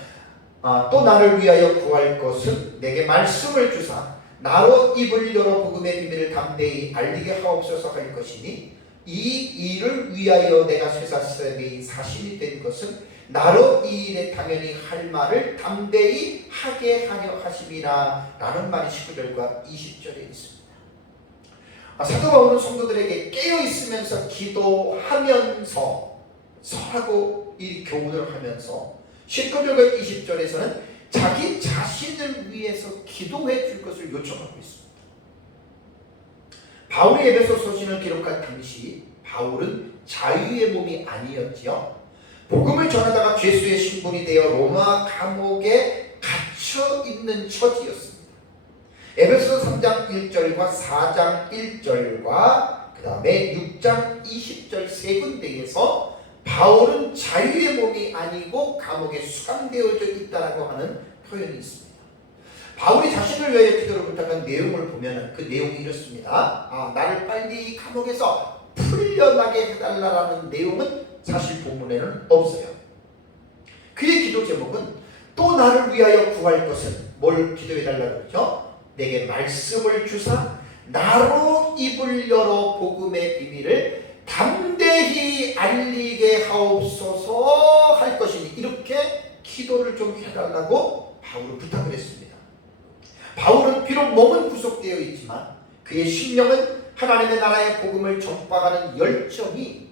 또 나를 위하여 구할 것은 내게 말씀을 주사 나로 입을 열어 복음의 비밀을 담대히 알리게 하옵소서 할 것이니 이 일을 위하여 내가 쇠사슬의 사신이 된 것은 나로 이 일에 당연히 할 말을 담대히 하게 하려 하심이라 라는 말이 19절과 20절에 있습니다. 사도 바울은 성도들에게 깨어있으면서 기도하면서 서라고 이 교훈을 하면서 19절과 20절에서는 자기 자신을 위해서 기도해 줄 것을 요청하고 있습니다. 바울이 에베소 서신을 기록할 당시 바울은 자유의 몸이 아니었지요. 복음을 전하다가 죄수의 신분이 되어 로마 감옥에 갇혀 있는 처지였습니다. 에베소 3장 1절과 4장 1절과 그 다음에 6장 20절 세 군데에서 바울은 자유의 몸이 아니고 감옥에 수감되어져 있다라고 하는 표현이 있습니다. 바울이 자신을 위하여 기도를 부탁한 내용을 보면 그 내용이 이렇습니다. 나를 빨리 감옥에서 풀려나게 해달라는 내용은 사실 본문에는 없어요. 그의 기도 제목은 또 나를 위하여 구할 것은 뭘 기도해달라고 그러죠? 내게 말씀을 주사 나로 입을 열어 복음의 비밀을 담대히 알리게 하옵소서 할 것이니 이렇게 기도를 좀 해달라고 바울은 부탁을 했습니다. 바울은 비록 몸은 구속되어 있지만 그의 심령은 하나님의 나라의 복음을 전파하는 열정이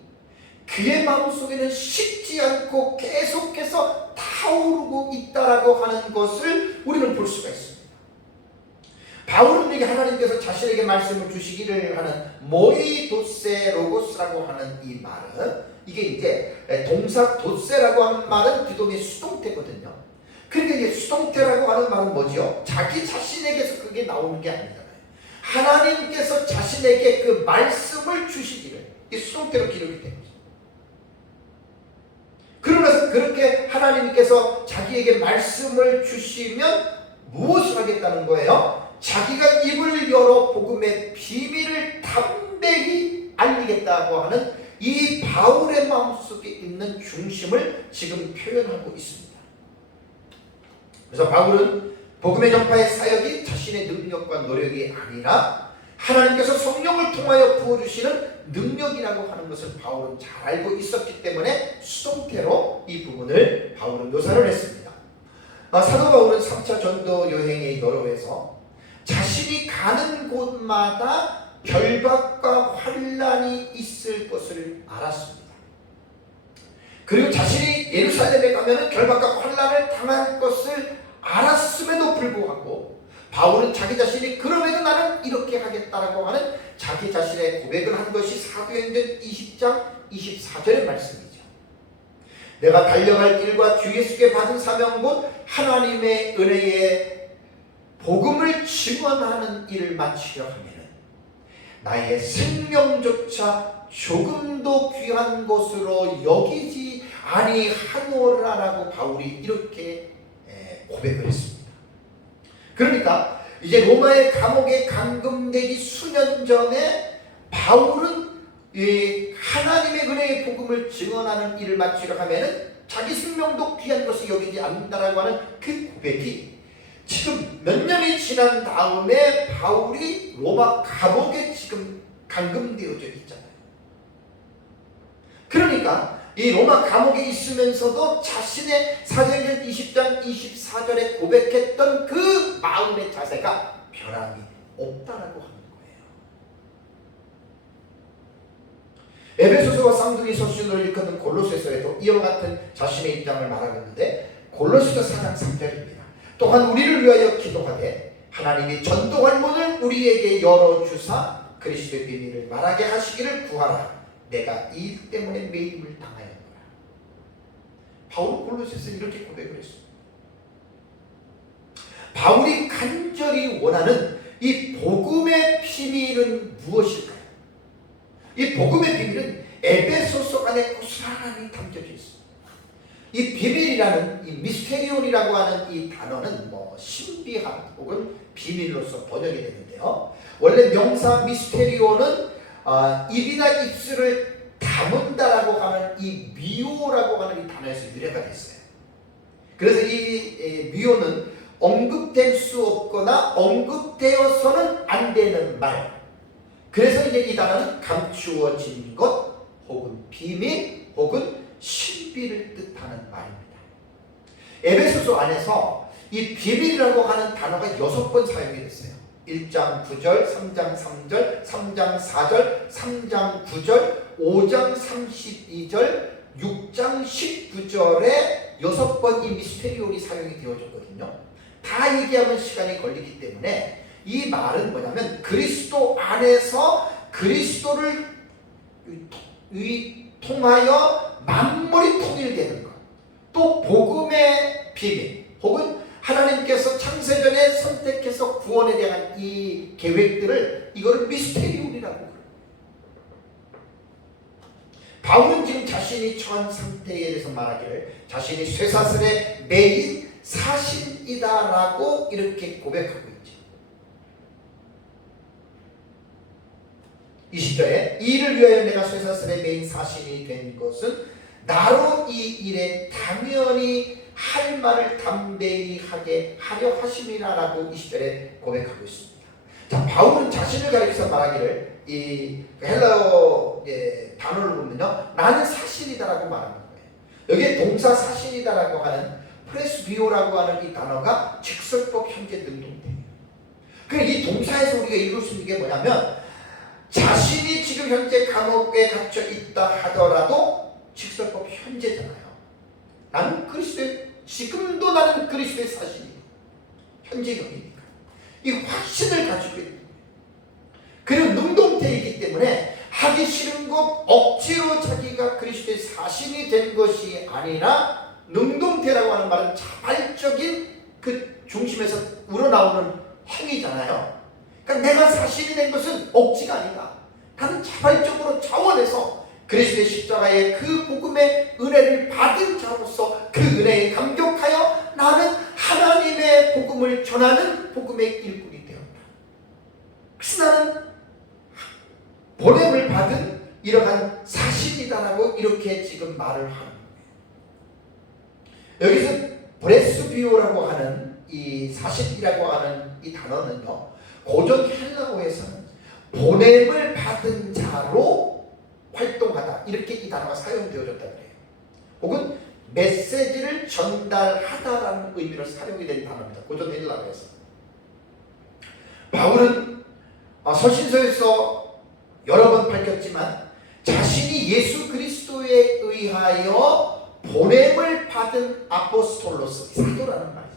그의 마음속에는 식지 않고 계속해서 타오르고 있다라고 하는 것을 우리는 볼 수가 있습니다. 바울은 이게 하나님께서 자신에게 말씀을 주시기를 하는 모이도세 로고스라고 하는 이 말은 이게 이제 동사 도세라고 하는 말은 비동의 수동태거든요. 그러니까 이게 수동태라고 하는 말은 뭐죠? 자기 자신에게서 그게 나오는 게 아니잖아요. 하나님께서 자신에게 그 말씀을 주시기를 이 수동태로 기록이 된 거죠. 그러면서 그렇게 하나님께서 자기에게 말씀을 주시면 무엇을 하겠다는 거예요? 자기가 입을 열어 복음의 비밀을 담대히 알리겠다고 하는 이 바울의 마음속에 있는 중심을 지금 표현하고 있습니다. 그래서 바울은 복음의 전파의 사역이 자신의 능력과 노력이 아니라 하나님께서 성령을 통하여 부어주시는 능력이라고 하는 것을 바울은 잘 알고 있었기 때문에 수동태로 이 부분을 바울은 묘사를 했습니다. 사도 바울은 3차 전도 여행의 여로에서 자신이 가는 곳마다 결박과 환난이 있을 것을 알았습니다. 그리고 자신이 예루살렘에 가면 결박과 환난을 당할 것을 알았음에도 불구하고 바울은 자기 자신이 그럼에도 나는 이렇게 하겠다라고 하는 자기 자신의 고백을 한 것이 사도행전 20장 24절의 말씀이죠. 내가 달려갈 길과 주 예수께 받은 사명 곧 하나님의 은혜에 복음을 증언하는 일을 마치려 하면은 나의 생명조차 조금도 귀한 것으로 여기지 아니하노라라고 바울이 이렇게 고백을 했습니다. 그러니까 이제 로마의 감옥에 감금되기 수년 전에 바울은 하나님의 은혜의 복음을 증언하는 일을 마치려 하면은 자기 생명도 귀한 것을 여기지 않는다라고 하는 그 고백이 지금 몇 년이 지난 다음에 바울이 로마 감옥에 지금 감금되어져 있잖아요. 그러니까 이 로마 감옥에 있으면서도 자신의 사도행전 20장 24절에 고백했던 그 마음의 자세가 변함이 없다라고 하는 거예요. 에베소서와 쌍둥이 서신을 일컫는 골로새서에도 이와 같은 자신의 입장을 말하고 있는데 골로새서 4장 3절입니다. 또한 우리를 위하여 기도하되 하나님이 전도할 문을 우리에게 열어주사 그리스도의 비밀을 말하게 하시기를 구하라. 내가 이 일 때문에 매임을 당하였노라. 바울 골로새서 이렇게 고백을 했습니다. 바울이 간절히 원하는 이 복음의 비밀은 무엇일까요? 이 복음의 비밀은 에베소서 안에 고스란히 담겨져 있습니다. 이 비밀이라는 이 미스테리온이라고 하는 이 단어는 신비한 혹은 비밀로서 번역이 되는데요. 원래 명사 미스테리온은 입이나 입술을 다문다라고 하는 이 미오라고 하는 이 단어에서 유래가 됐어요. 그래서 이 미오는 언급될 수 없거나 언급되어서는 안 되는 말. 그래서 이제 이 단어는 감추어진 것 혹은 비밀 혹은 신비를 뜻하는 말입니다. 에베소서 안에서 이 비밀이라고 하는 단어가 6번 사용이 됐어요. 1장 9절, 3장 3절, 3장 4절, 3장 9절, 5장 32절, 6장 19절에 6번 이 미스테리온이 사용이 되어졌거든요. 다 얘기하면 시간이 걸리기 때문에 이 말은 뭐냐면 그리스도 안에서 그리스도를 통하여 만물이 통일되는 것, 또 복음의 비밀 혹은 하나님께서 창세전에 선택해서 구원에 대한 이 계획들을 이거를 미스테리온이라고 그래요. 바울은 지금 자신이 처한 상태에 대해서 말하기를 자신이 쇠사슬에 매인 사신이다라고 이렇게 고백하고 있죠. 20절에 이 일을 위하여 내가 쇠사슬에 매인 사신이 된 것은 나로 이 일에 당연히 할 말을 담대히 하게 하려 하심이라라고 20절에 고백하고 있습니다. 자, 바울은 자신을 가리켜서 말하기를 이 헬라어 단어를 보면요, 나는 사신이다라고 말하는 거예요. 여기에 동사 사신이다라고 하는 프레스비오라고 하는 이 단어가 직설법 현재 능동태예요. 그러니까 이 동사에서 우리가 읽을 수 있는 게 뭐냐면 자신이 지금 현재 감옥에 갇혀 있다 하더라도 직설법 현재잖아요. 나는 그리스도의 지금도 나는 그리스도의 사신이고 현재형이니까 이 확신을 가지고 있는 거예요. 그리고 능동태이기 때문에 하기 싫은 것 억지로 자기가 그리스도의 사신이 된 것이 아니라 능동태라고 하는 말은 자발적인 그 중심에서 우러나오는 행위잖아요. 그러니까 내가 사신이 된 것은 억지가 아니다. 나는 자발적으로 자원해서 그리스도의 십자가의 그 복음의 은혜를 받은 자로서 그 은혜에 감격하여 나는 하나님의 복음을 전하는 복음의 일꾼이 되었다. 그래서 나는 보냄을 받은 이러한 사실이다라고 이렇게 지금 말을 하는 거예요. 여기서 브레스비오라고 하는 이 사실이라고 하는 이 단어는요, 고전 헬라어에서는 보냄을 받은 자로 활동하다 이렇게 이 단어가 사용되어졌다 그래요. 혹은 메시지를 전달하다라는 의미로 사용이 된 단어입니다. 고전 헬라어에서. 바울은 서신서에서 여러 번 밝혔지만 자신이 예수 그리스도에 의하여 보냄을 받은 아포스톨로스, 사도라는 말이죠.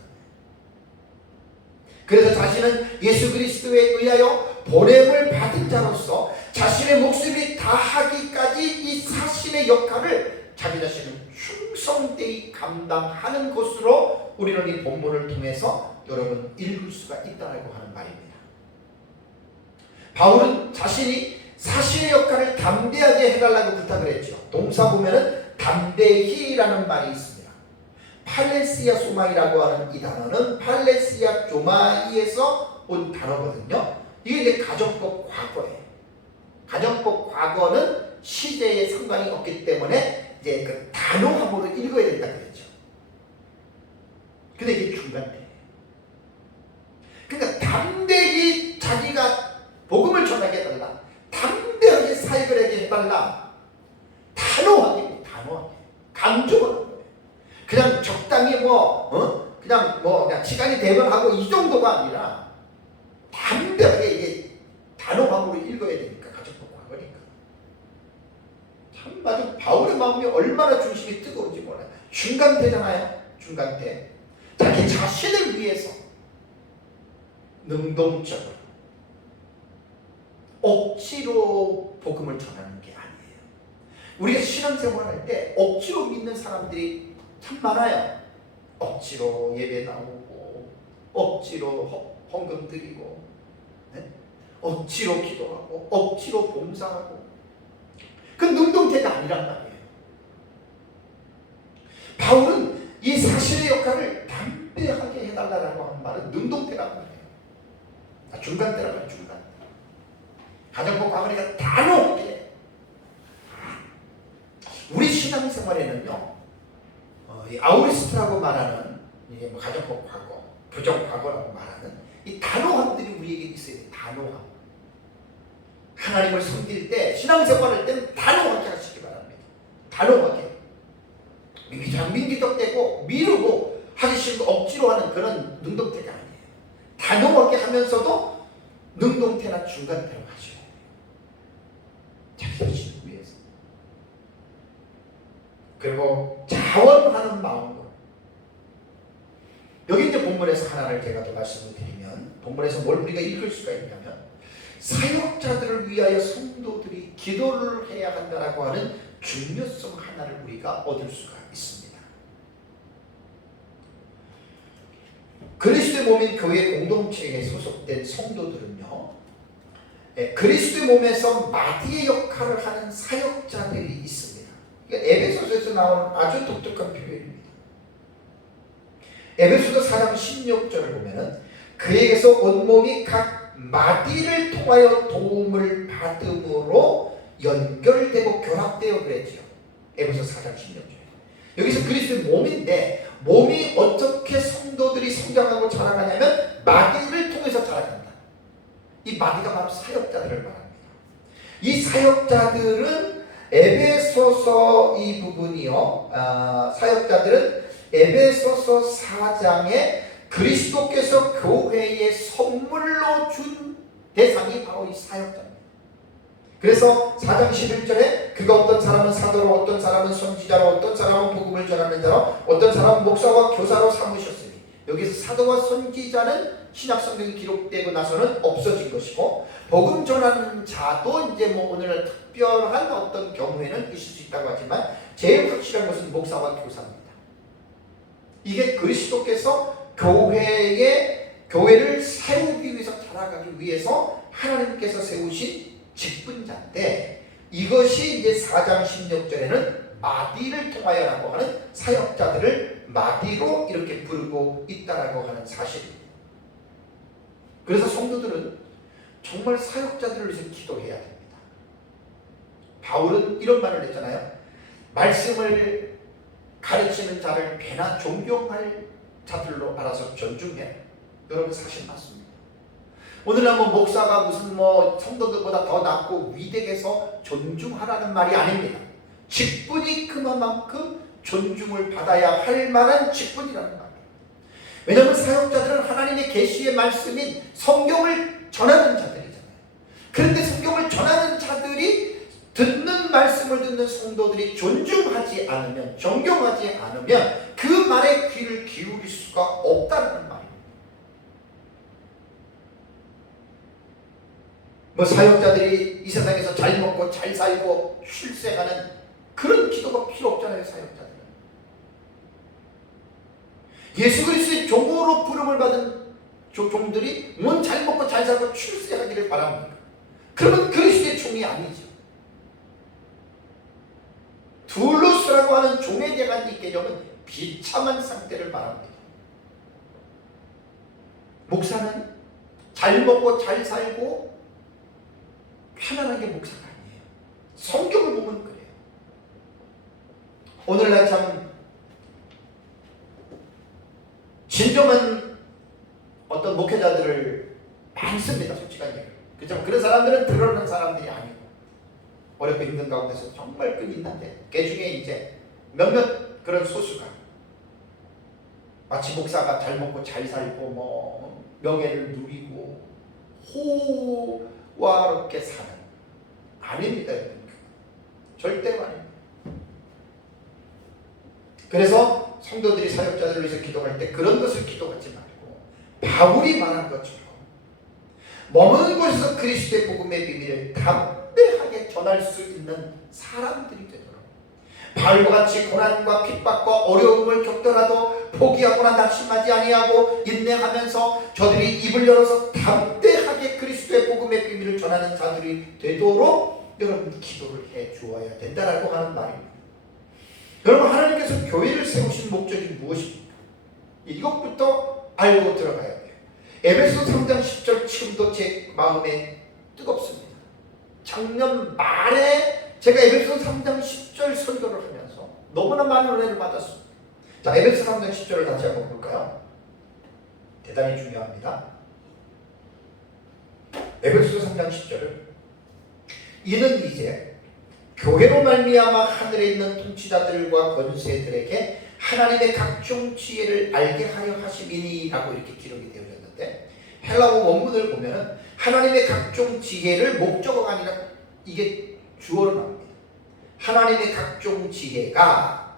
그래서 자신은 예수 그리스도에 의하여 보냄을 받은 자로서 자신의 목숨이 다하기까지 이 사신의 역할을 자기 자신은 충성되이 감당하는 것으로 우리는 이 본문을 통해서 여러분 읽을 수가 있다고 하는 말입니다. 바울은 자신이 사신의 역할을 담대하게 해달라고 부탁을 했죠. 동사 보면은 담대히라는 말이 있습니다. 팔레시아 소마이라고 하는 이 단어는 팔레시아 조마이에서 온 단어거든요. 이게 이제 가정법 과거예요. 가정법 과거는 시제에 상관이 없기 때문에 이제 그 단호함으로 읽어야 된다 그랬죠. 근데 이게 중간대예요. 그러니까 담대히 자기가 복음을 전하게 해달라. 담대하게 사역을 하게 해달라. 단호하게. 그냥 시간이 되면 하고 이 정도가 아니라 담대하게 이게 단호함으로 읽어야 되니까 가정법 과거니까. 참 아주 바울의 마음이 얼마나 중심이 뜨거운지 몰라요. 중간태잖아요. 중간태. 자기 자신을 위해서 능동적으로 억지로 복음을 전하는 게 아니에요. 우리가 신앙생활할 때 억지로 믿는 사람들이 참 많아요. 억지로 예배 나오고 억지로 헌금 드리고 네? 억지로 기도하고 억지로 봉사하고 그 능동태가 아니란 말이에요. 바울은 이 사실의 역할을 담대하게 해달라고 하는 말은 능동태라고 해요. 중간태라고 해요. 중간태. 가정법 과거리가 단호하게. 우리 신앙생활에는요, 이 아우리스트라고 말하는 이게 뭐 가정법 과거, 부정 과거라고 말하는 이 단호함들이 우리에게 있어야 돼요. 단호함. 하나님을 섬길 때, 신앙생활할 때는 단호하게 하시기 바랍니다. 단호하게. 민기적대고 미루고 하기 싫고 억지로 하는 그런 능동태가 아니에요. 단호하게 하면서도 능동태나 중간태로 하셔야 돼요. 자기 자신을 위해서. 그리고 자원하는 마음으로. 여기 이제 본문에서 하나를 제가 더 말씀을 드리면, 본문에서 뭘 우리가 읽을 수가 있냐면, 사역자들을 위하여 성도들이 기도를 해야 한다라고 하는 중요성 하나를 우리가 얻을 수가 있습니다. 그리스도의 몸인 교회 공동체에 소속된 성도들은요, 그리스도의 몸에서 마디의 역할을 하는 사역자들이 있습니다. 에베소서에서 나오는 아주 독특한 표현입니다. 에베소서 4장 16절을 보면은 그에게서 온몸이 각 마디를 통하여 도움을 받음으로 연결되고 결합되어 그랬죠. 에베소 4장 16절. 여기서 그리스도의 몸인데 몸이 어떻게 성도들이 성장하고 자라가냐면 마디를 통해서 자라간다. 이 마디가 바로 사역자들을 말합니다. 이 사역자들은 에베소서 이 부분이요. 사역자들은 에베소서 4장에 그리스도께서 교회에 선물로 준 대상이 바로 이 사역자입니다. 그래서 4장 11절에 그가 어떤 사람은 사도로 어떤 사람은 선지자로 어떤 사람은 복음을 전하는 자로 어떤 사람은 목사와 교사로 삼으셨으니 여기서 사도와 선지자는 신약 성경이 기록되고 나서는 없어진 것이고 복음 전하는 자도 이제 뭐 오늘날 특별한 어떤 경우에는 있을 수 있다고 하지만 제일 확실한 것은 목사와 교사입니다. 이게 그리스도께서 교회를 세우기 위해서 자라가기 위해서 하나님께서 세우신 직분자인데 이것이 이제 4장 16절에는 마디를 통하여라고 하는 사역자들을 마디로 이렇게 부르고 있다라고 하는 사실입니다. 그래서 성도들은 정말 사역자들을 위해서 기도해야 됩니다. 바울은 이런 말을 했잖아요. 말씀을 가르치는 자를 배나 존경할 자들로 알아서 존중해. 여러분 사실 맞습니다. 오늘날 뭐 목사가 무슨 뭐 성도들보다 더 낫고 위대해서 존중하라는 말이 아닙니다. 직분이 그만큼 존중을 받아야 할 만한 직분이라는 말이에요. 왜냐하면 사역자들은 하나님의 계시의 말씀인 성경을 전하는 자들이잖아요. 그런데 성경을 전하는 자들이 듣는 말씀을 듣는 성도들이 존중하지 않으면, 존경하지 않으면 그 말에 귀를 기울일 수가 없다는 말입니다. 뭐 사역자들이 이 세상에서 잘 먹고 잘 살고 출세하는 그런 기도가 필요 없잖아요. 사역자들은 예수 그리스도의 종으로 부름을 받은 종들이 뭔 잘 먹고 잘 살고 출세하기를 바랍니까? 그러면 그리스도의 종이 아니죠. 둘루스라고 하는 종에 대한 이 개념은 비참한 상태를 말합니다. 목사는 잘 먹고 잘 살고 편안하게 목사가 아니에요. 성경을 보면 그래요. 오늘날 참 진정한 어떤 목회자들을 많습니다. 솔직한 얘기. 그렇지만 그런 사람들은 드러나는 사람들이 아니고 어렵고 힘든 가운데서 정말 끈이 있는데 그 중에 이제 몇몇 그런 소수가 마치 목사가 잘 먹고 잘 살고 뭐 명예를 누리고 호화롭게 사는, 아닙니다. 절대로 아닙니다. 그래서 성도들이 사역자들을 위해서 기도할 때 그런 것을 기도하지 말고 바울이 말한 것처럼 머무는 곳에서 그리스도의 복음의 비밀을 담대하게 전할 수 있는 사람들이 되도록, 바울과 같이 고난과 핍박과 어려움을 겪더라도 포기하거나 낙심하지 아니하고 인내하면서 저들이 입을 열어서 담대하게 그리스도의 복음의 비밀을 전하는 자들이 되도록 여러분 기도를 해 주어야 된다라고 하는 말입니다. 여러분, 하나님께서 교회를 세우신 목적이 무엇입니까? 이것부터 알고 들어가야 돼요. 에베소 3장 10절 지금도 제 마음에 뜨겁습니다. 작년 말에 제가 에베소 3장 10절 설교를 하면서 너무나 많은 은혜를 받았습니다. 자, 에베소 3장 10절을 다시 한번 볼까요? 대단히 중요합니다. 에베소 3장 10절을, 이는 이제 교회로 말미암아 하늘에 있는 통치자들과 권세들에게 하나님의 각종 지혜를 알게 하려 하심이니라고 이렇게 기록이 되어 있는데, 헬라어 원문을 보면은 하나님의 각종 지혜를 목적어가 아니라 이게 주어로 나옵니다. 하나님의 각종 지혜가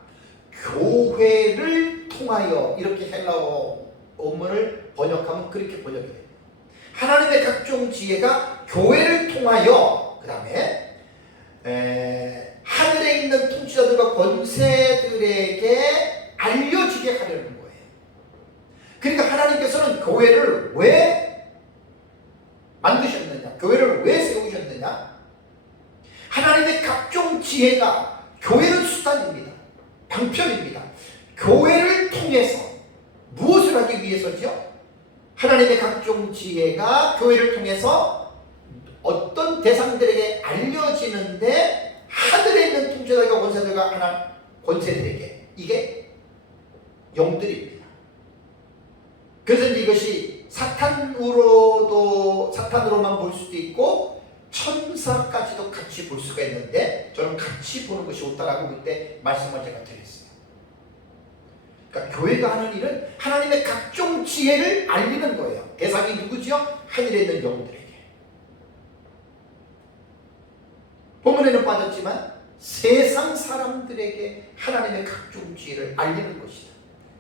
교회를 통하여, 이렇게 헬라어 원문을 번역하면 그렇게 번역이 됩니다. 하나님의 각종 지혜가 교회를 통하여, 그 다음에 하늘에 있는 통치자들과 권세들에게 알려지게 하려는 거예요. 그러니까 하나님께서는 교회를 왜 만드셨느냐? 교회를 왜 세우셨느냐? 하나님의 각종 지혜가, 교회는 수단입니다. 방편입니다. 교회를 통해서 무엇을 하기 위해서죠? 하나님의 각종 지혜가 교회를 통해서 어떤 대상들에게 알려지는데, 하늘에 있는 통치자들과 권세들과 하나 권세들에게, 이게 영들입니다. 그래서 이것이 사탄으로만 볼 수도 있고 천사까지도 같이 볼 수가 있는데, 저는 같이 보는 것이 옳다라고 그때 말씀을 제가 드렸어요. 그러니까 교회가 하는 일은 하나님의 각종 지혜를 알리는 거예요. 대상이 누구지요? 하늘에 있는 영들에게. 본문에는 빠졌지만 세상 사람들에게 하나님의 각종 지혜를 알리는 것이다.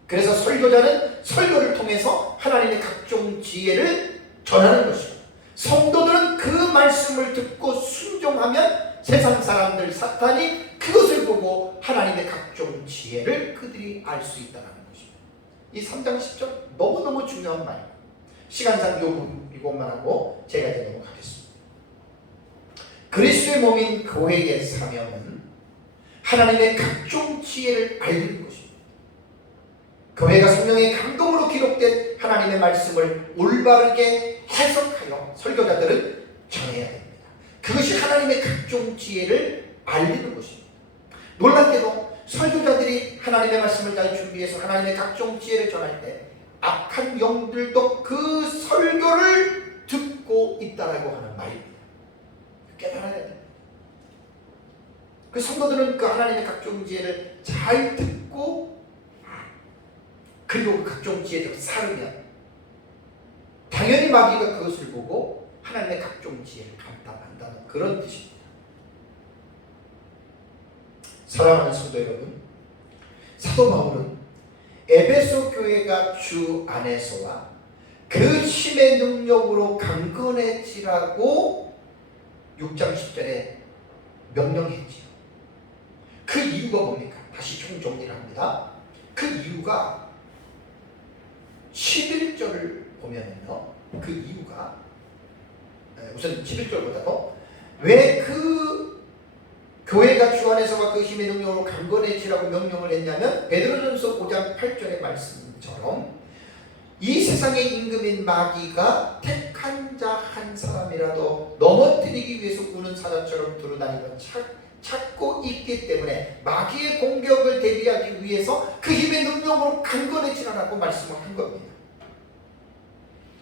그래서 설교자는 설교를 통해서 하나님의 각종 지혜를 전하는 것이고, 성도들은 그 말씀을 듣고 순종하면 세상 사람들, 사탄이 그것을 보고 하나님의 각종 지혜를 그들이 알 수 있다는 것입니다. 이 3장 10절 너무너무 중요한 말이에요. 시간상 이것만 하고 제가 이제 넘어가겠습니다. 그리스도의 몸인 교회의 사명은 하나님의 각종 지혜를 알리는 것입니다. 교회가 성령의 감동으로 기록된 하나님의 말씀을 올바르게 해석하여 설교자들은 전해야 됩니다. 그것이 하나님의 각종 지혜를 알리는 것입니다. 놀랍게도 설교자들이 하나님의 말씀을 잘 준비해서 하나님의 각종 지혜를 전할 때 악한 영들도 그 설교를 듣고 있다라고 하는 말입니다. 깨달아야 됩니다. 그 성도들은 그 하나님의 각종 지혜를 잘 듣고 그리고 그 각종 지혜대로 살으면 당연히 마귀가 그것을 보고 하나님의 각종 지혜를 감당한다는 그런 뜻입니다. 사랑하는 성도 여러분, 사도 바울은 에베소 교회가 주 안에서와 그 힘의 능력으로 강건해지라고 6장 10절에 명령했지요. 그 이유가 뭡니까? 다시 총정리를 합니다. 그 이유가 11절을 보면은요, 그 이유가 우선 11절보다도 왜 그 교회가 주 안에서와 그 힘의 능력으로 강건해지라고 명령을 했냐면, 베드로전서 5장 8절의 말씀처럼 이 세상의 임금인 마귀가 택한 자 한 사람이라도 넘어뜨리기 위해서 우는 사자처럼 두루다니고 찾고 있기 때문에 마귀의 공격을 대비하기 위해서 그 힘의 능력으로 강건해지라고 말씀을 한 겁니다.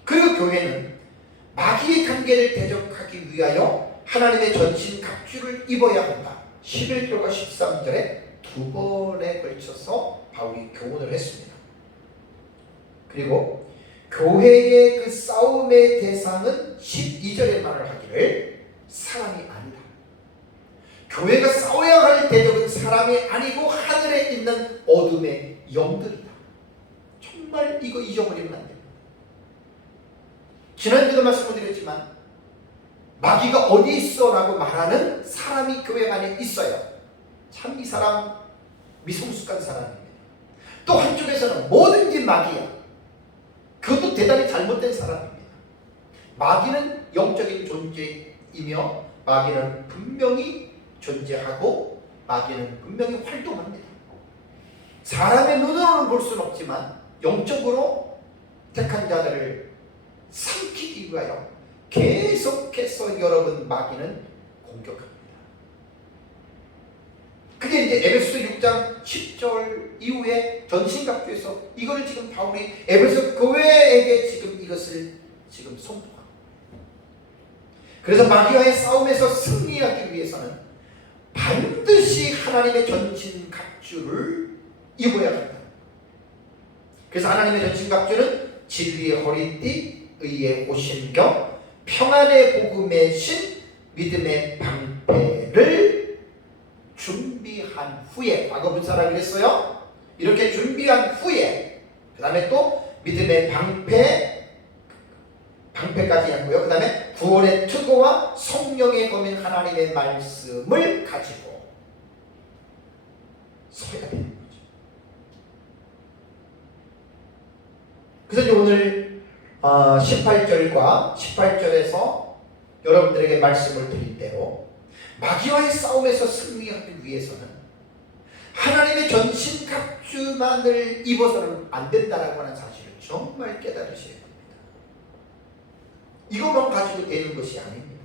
그리고 교회는 마귀의 관계를 대적하기 위하여 하나님의 전신 갑주를 입어야 한다. 11절과 13절에 두 번에 걸쳐서 바울이 교훈을 했습니다. 그리고 교회의 그 싸움의 대상은 12절에 말을 하기를 사람이 아니다. 교회가 싸워야 할 대적은 사람이 아니고 하늘에 있는 어둠의 영들이다. 정말 이거 잊어버리면 안 됩니다. 지난주에도 말씀을 드렸지만 마귀가 어디 있어? 라고 말하는 사람이 교회 안에 있어요. 참 이 사람 미성숙한 사람입니다. 또 한쪽에서는 뭐든지 마귀야. 그것도 대단히 잘못된 사람입니다. 마귀는 영적인 존재이며 마귀는 분명히 존재하고 마귀는 분명히 활동합니다. 사람의 눈으로는 볼 수는 없지만 영적으로 택한 자들을 삼키기 위하여 계속해서 여러분 마귀는 공격합니다. 그게 이제 에베소 6장 10절 이후에 전신갑주에서 이걸 지금 바울이 에베소 교회에게 지금 이것을 지금 선포합니다. 그래서 마귀와의 싸움에서 승리하기 위해서는 반드시 하나님의 전신갑주를 입어야 한다. 그래서 하나님의 전신갑주는 진리의 허리띠, 의의 옷신경, 평안의 복음의 신, 믿음의 방패를 준비한 후에, 과거 분사라고 그랬어요. 이렇게 준비한 후에 그 다음에 또 믿음의 방패까지 했고요. 그 다음에 구원의 투구와 성령의 검인 하나님의 말씀을 가지고 서야 되는 거죠. 그래서 이제 오늘 18절에서 여러분들에게 말씀을 드린 대로 마귀와의 싸움에서 승리하기 위해서는 하나님의 전신갑주만을 입어서는 안 된다라고 하는 사실을 정말 깨달으셔야 됩니다. 이것만 가지고 되는 것이 아닙니다.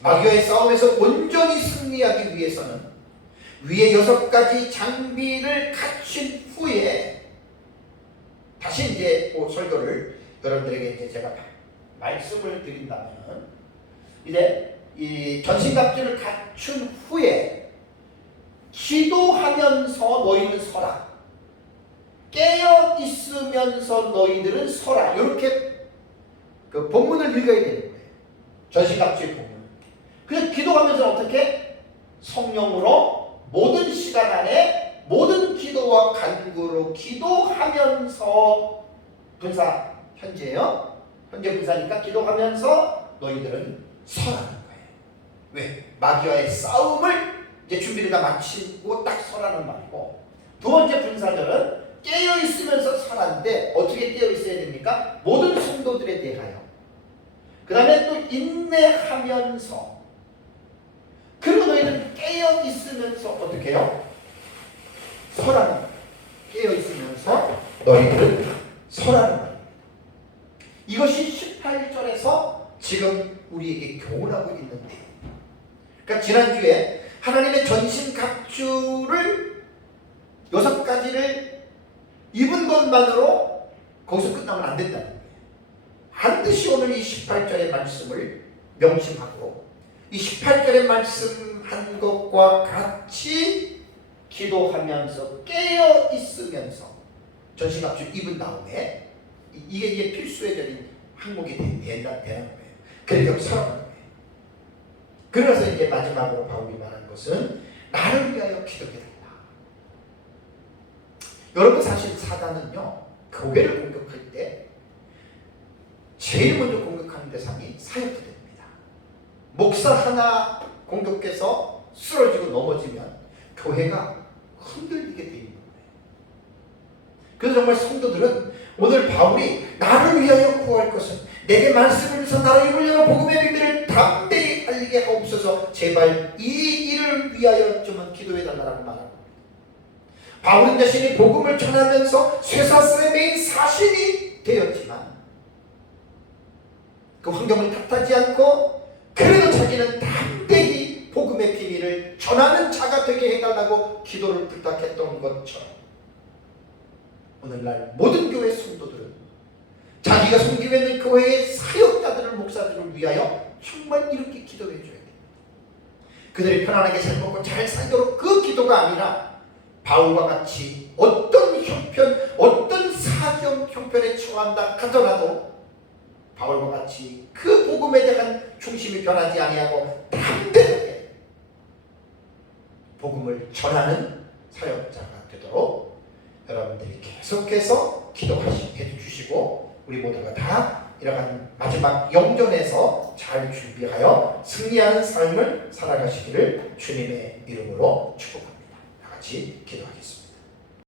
마귀와의 싸움에서 온전히 승리하기 위해서는 위에 6가지 장비를 갖춘 후에 다시 이제 설교를 여러분들에게 이제 제가 말씀을 드린다면 이제 이 전신갑주를 갖춘 후에 기도하면서 너희는 서라. 깨어 있으면서 너희들은 서라. 이렇게 그 본문을 읽어야 되는 거예요. 전신갑주의 본문. 그래서 기도하면서 어떻게? 성령으로 모든 시간 안에 모든 기도와 간구로 기도하면서 분사 현재요. 현재 분사니까 기도하면서 너희들은 서라는 거예요. 왜? 마귀와의 싸움을 이제 준비를 다 마치고 딱 서라는 말이고, 두 번째 분사절은 깨어 있으면서 서라는데 어떻게 깨어 있어야 됩니까? 모든 성도들에 대하여. 그 다음에 또 인내하면서. 그리고 너희들은 깨어 있으면서 어떻게 해요? 서라는 거예요. 깨어 있으면서 너희들은 서라는 거예요. 이것이 18절에서 지금 우리에게 교훈하고 있는데, 그러니까 지난주에 하나님의 전신갑주를 6가지를 입은 것만으로 거기서 끝나면 안 된다는 거예요. 반드시 오늘 이 18절의 말씀을 명심하고 이 18절의 말씀한 것과 같이 기도하면서 깨어 있으면서 전신갑주 입은 다음에 이게 필수적인 항목이 되는 거예요. 그러니까 서라는 거예요. 그래서 이제 마지막으로 바울이 말한 것은 나를 위하여 기도해달라. 여러분 사실 사단은요, 교회를 공격할 때 제일 먼저 공격하는 대상이 사역자들입니다. 목사 하나 공격해서 쓰러지고 넘어지면 교회가 흔들리게 되어 있는 거예요. 그래서 정말 성도들은 오늘 바울이 나를 위하여 구할 것은 내게 말씀을 주셔서 나를 이루려고 복음의 비밀을 담대히 알리게 하옵소서. 제발 이 일을 위하여 좀 기도해달라고 말합니다. 바울은 자신이 복음을 전하면서 쇠사슬에 매인 사신이 되었지만 그 환경을 탓하지 않고 그래도 자기는 담대히 복음의 비밀을 전하는 자가 되게 해달라고 기도를 부탁했던 것처럼 오늘날 모든 교회 성도들은 자기가 섬기고 있는 교회의 사역자들을, 목사들을 위하여 정말 이렇게 기도해 줘야 됩니다. 그들이 편안하게 잘 먹고 잘 살도록 그 기도가 아니라 바울과 같이 어떤 형편, 어떤 사경 형편에 처한다 하더라도 바울과 같이 그 복음에 대한 중심이 변하지 아니하고 담대하게 복음을 전하는 사역자가 되도록 여러분들이 계속해서 기도해 주시고 우리 모두가 다 이러한 마지막 영전에서 잘 준비하여 승리하는 삶을 살아가시기를 주님의 이름으로 축복합니다. 다 같이 기도하겠습니다.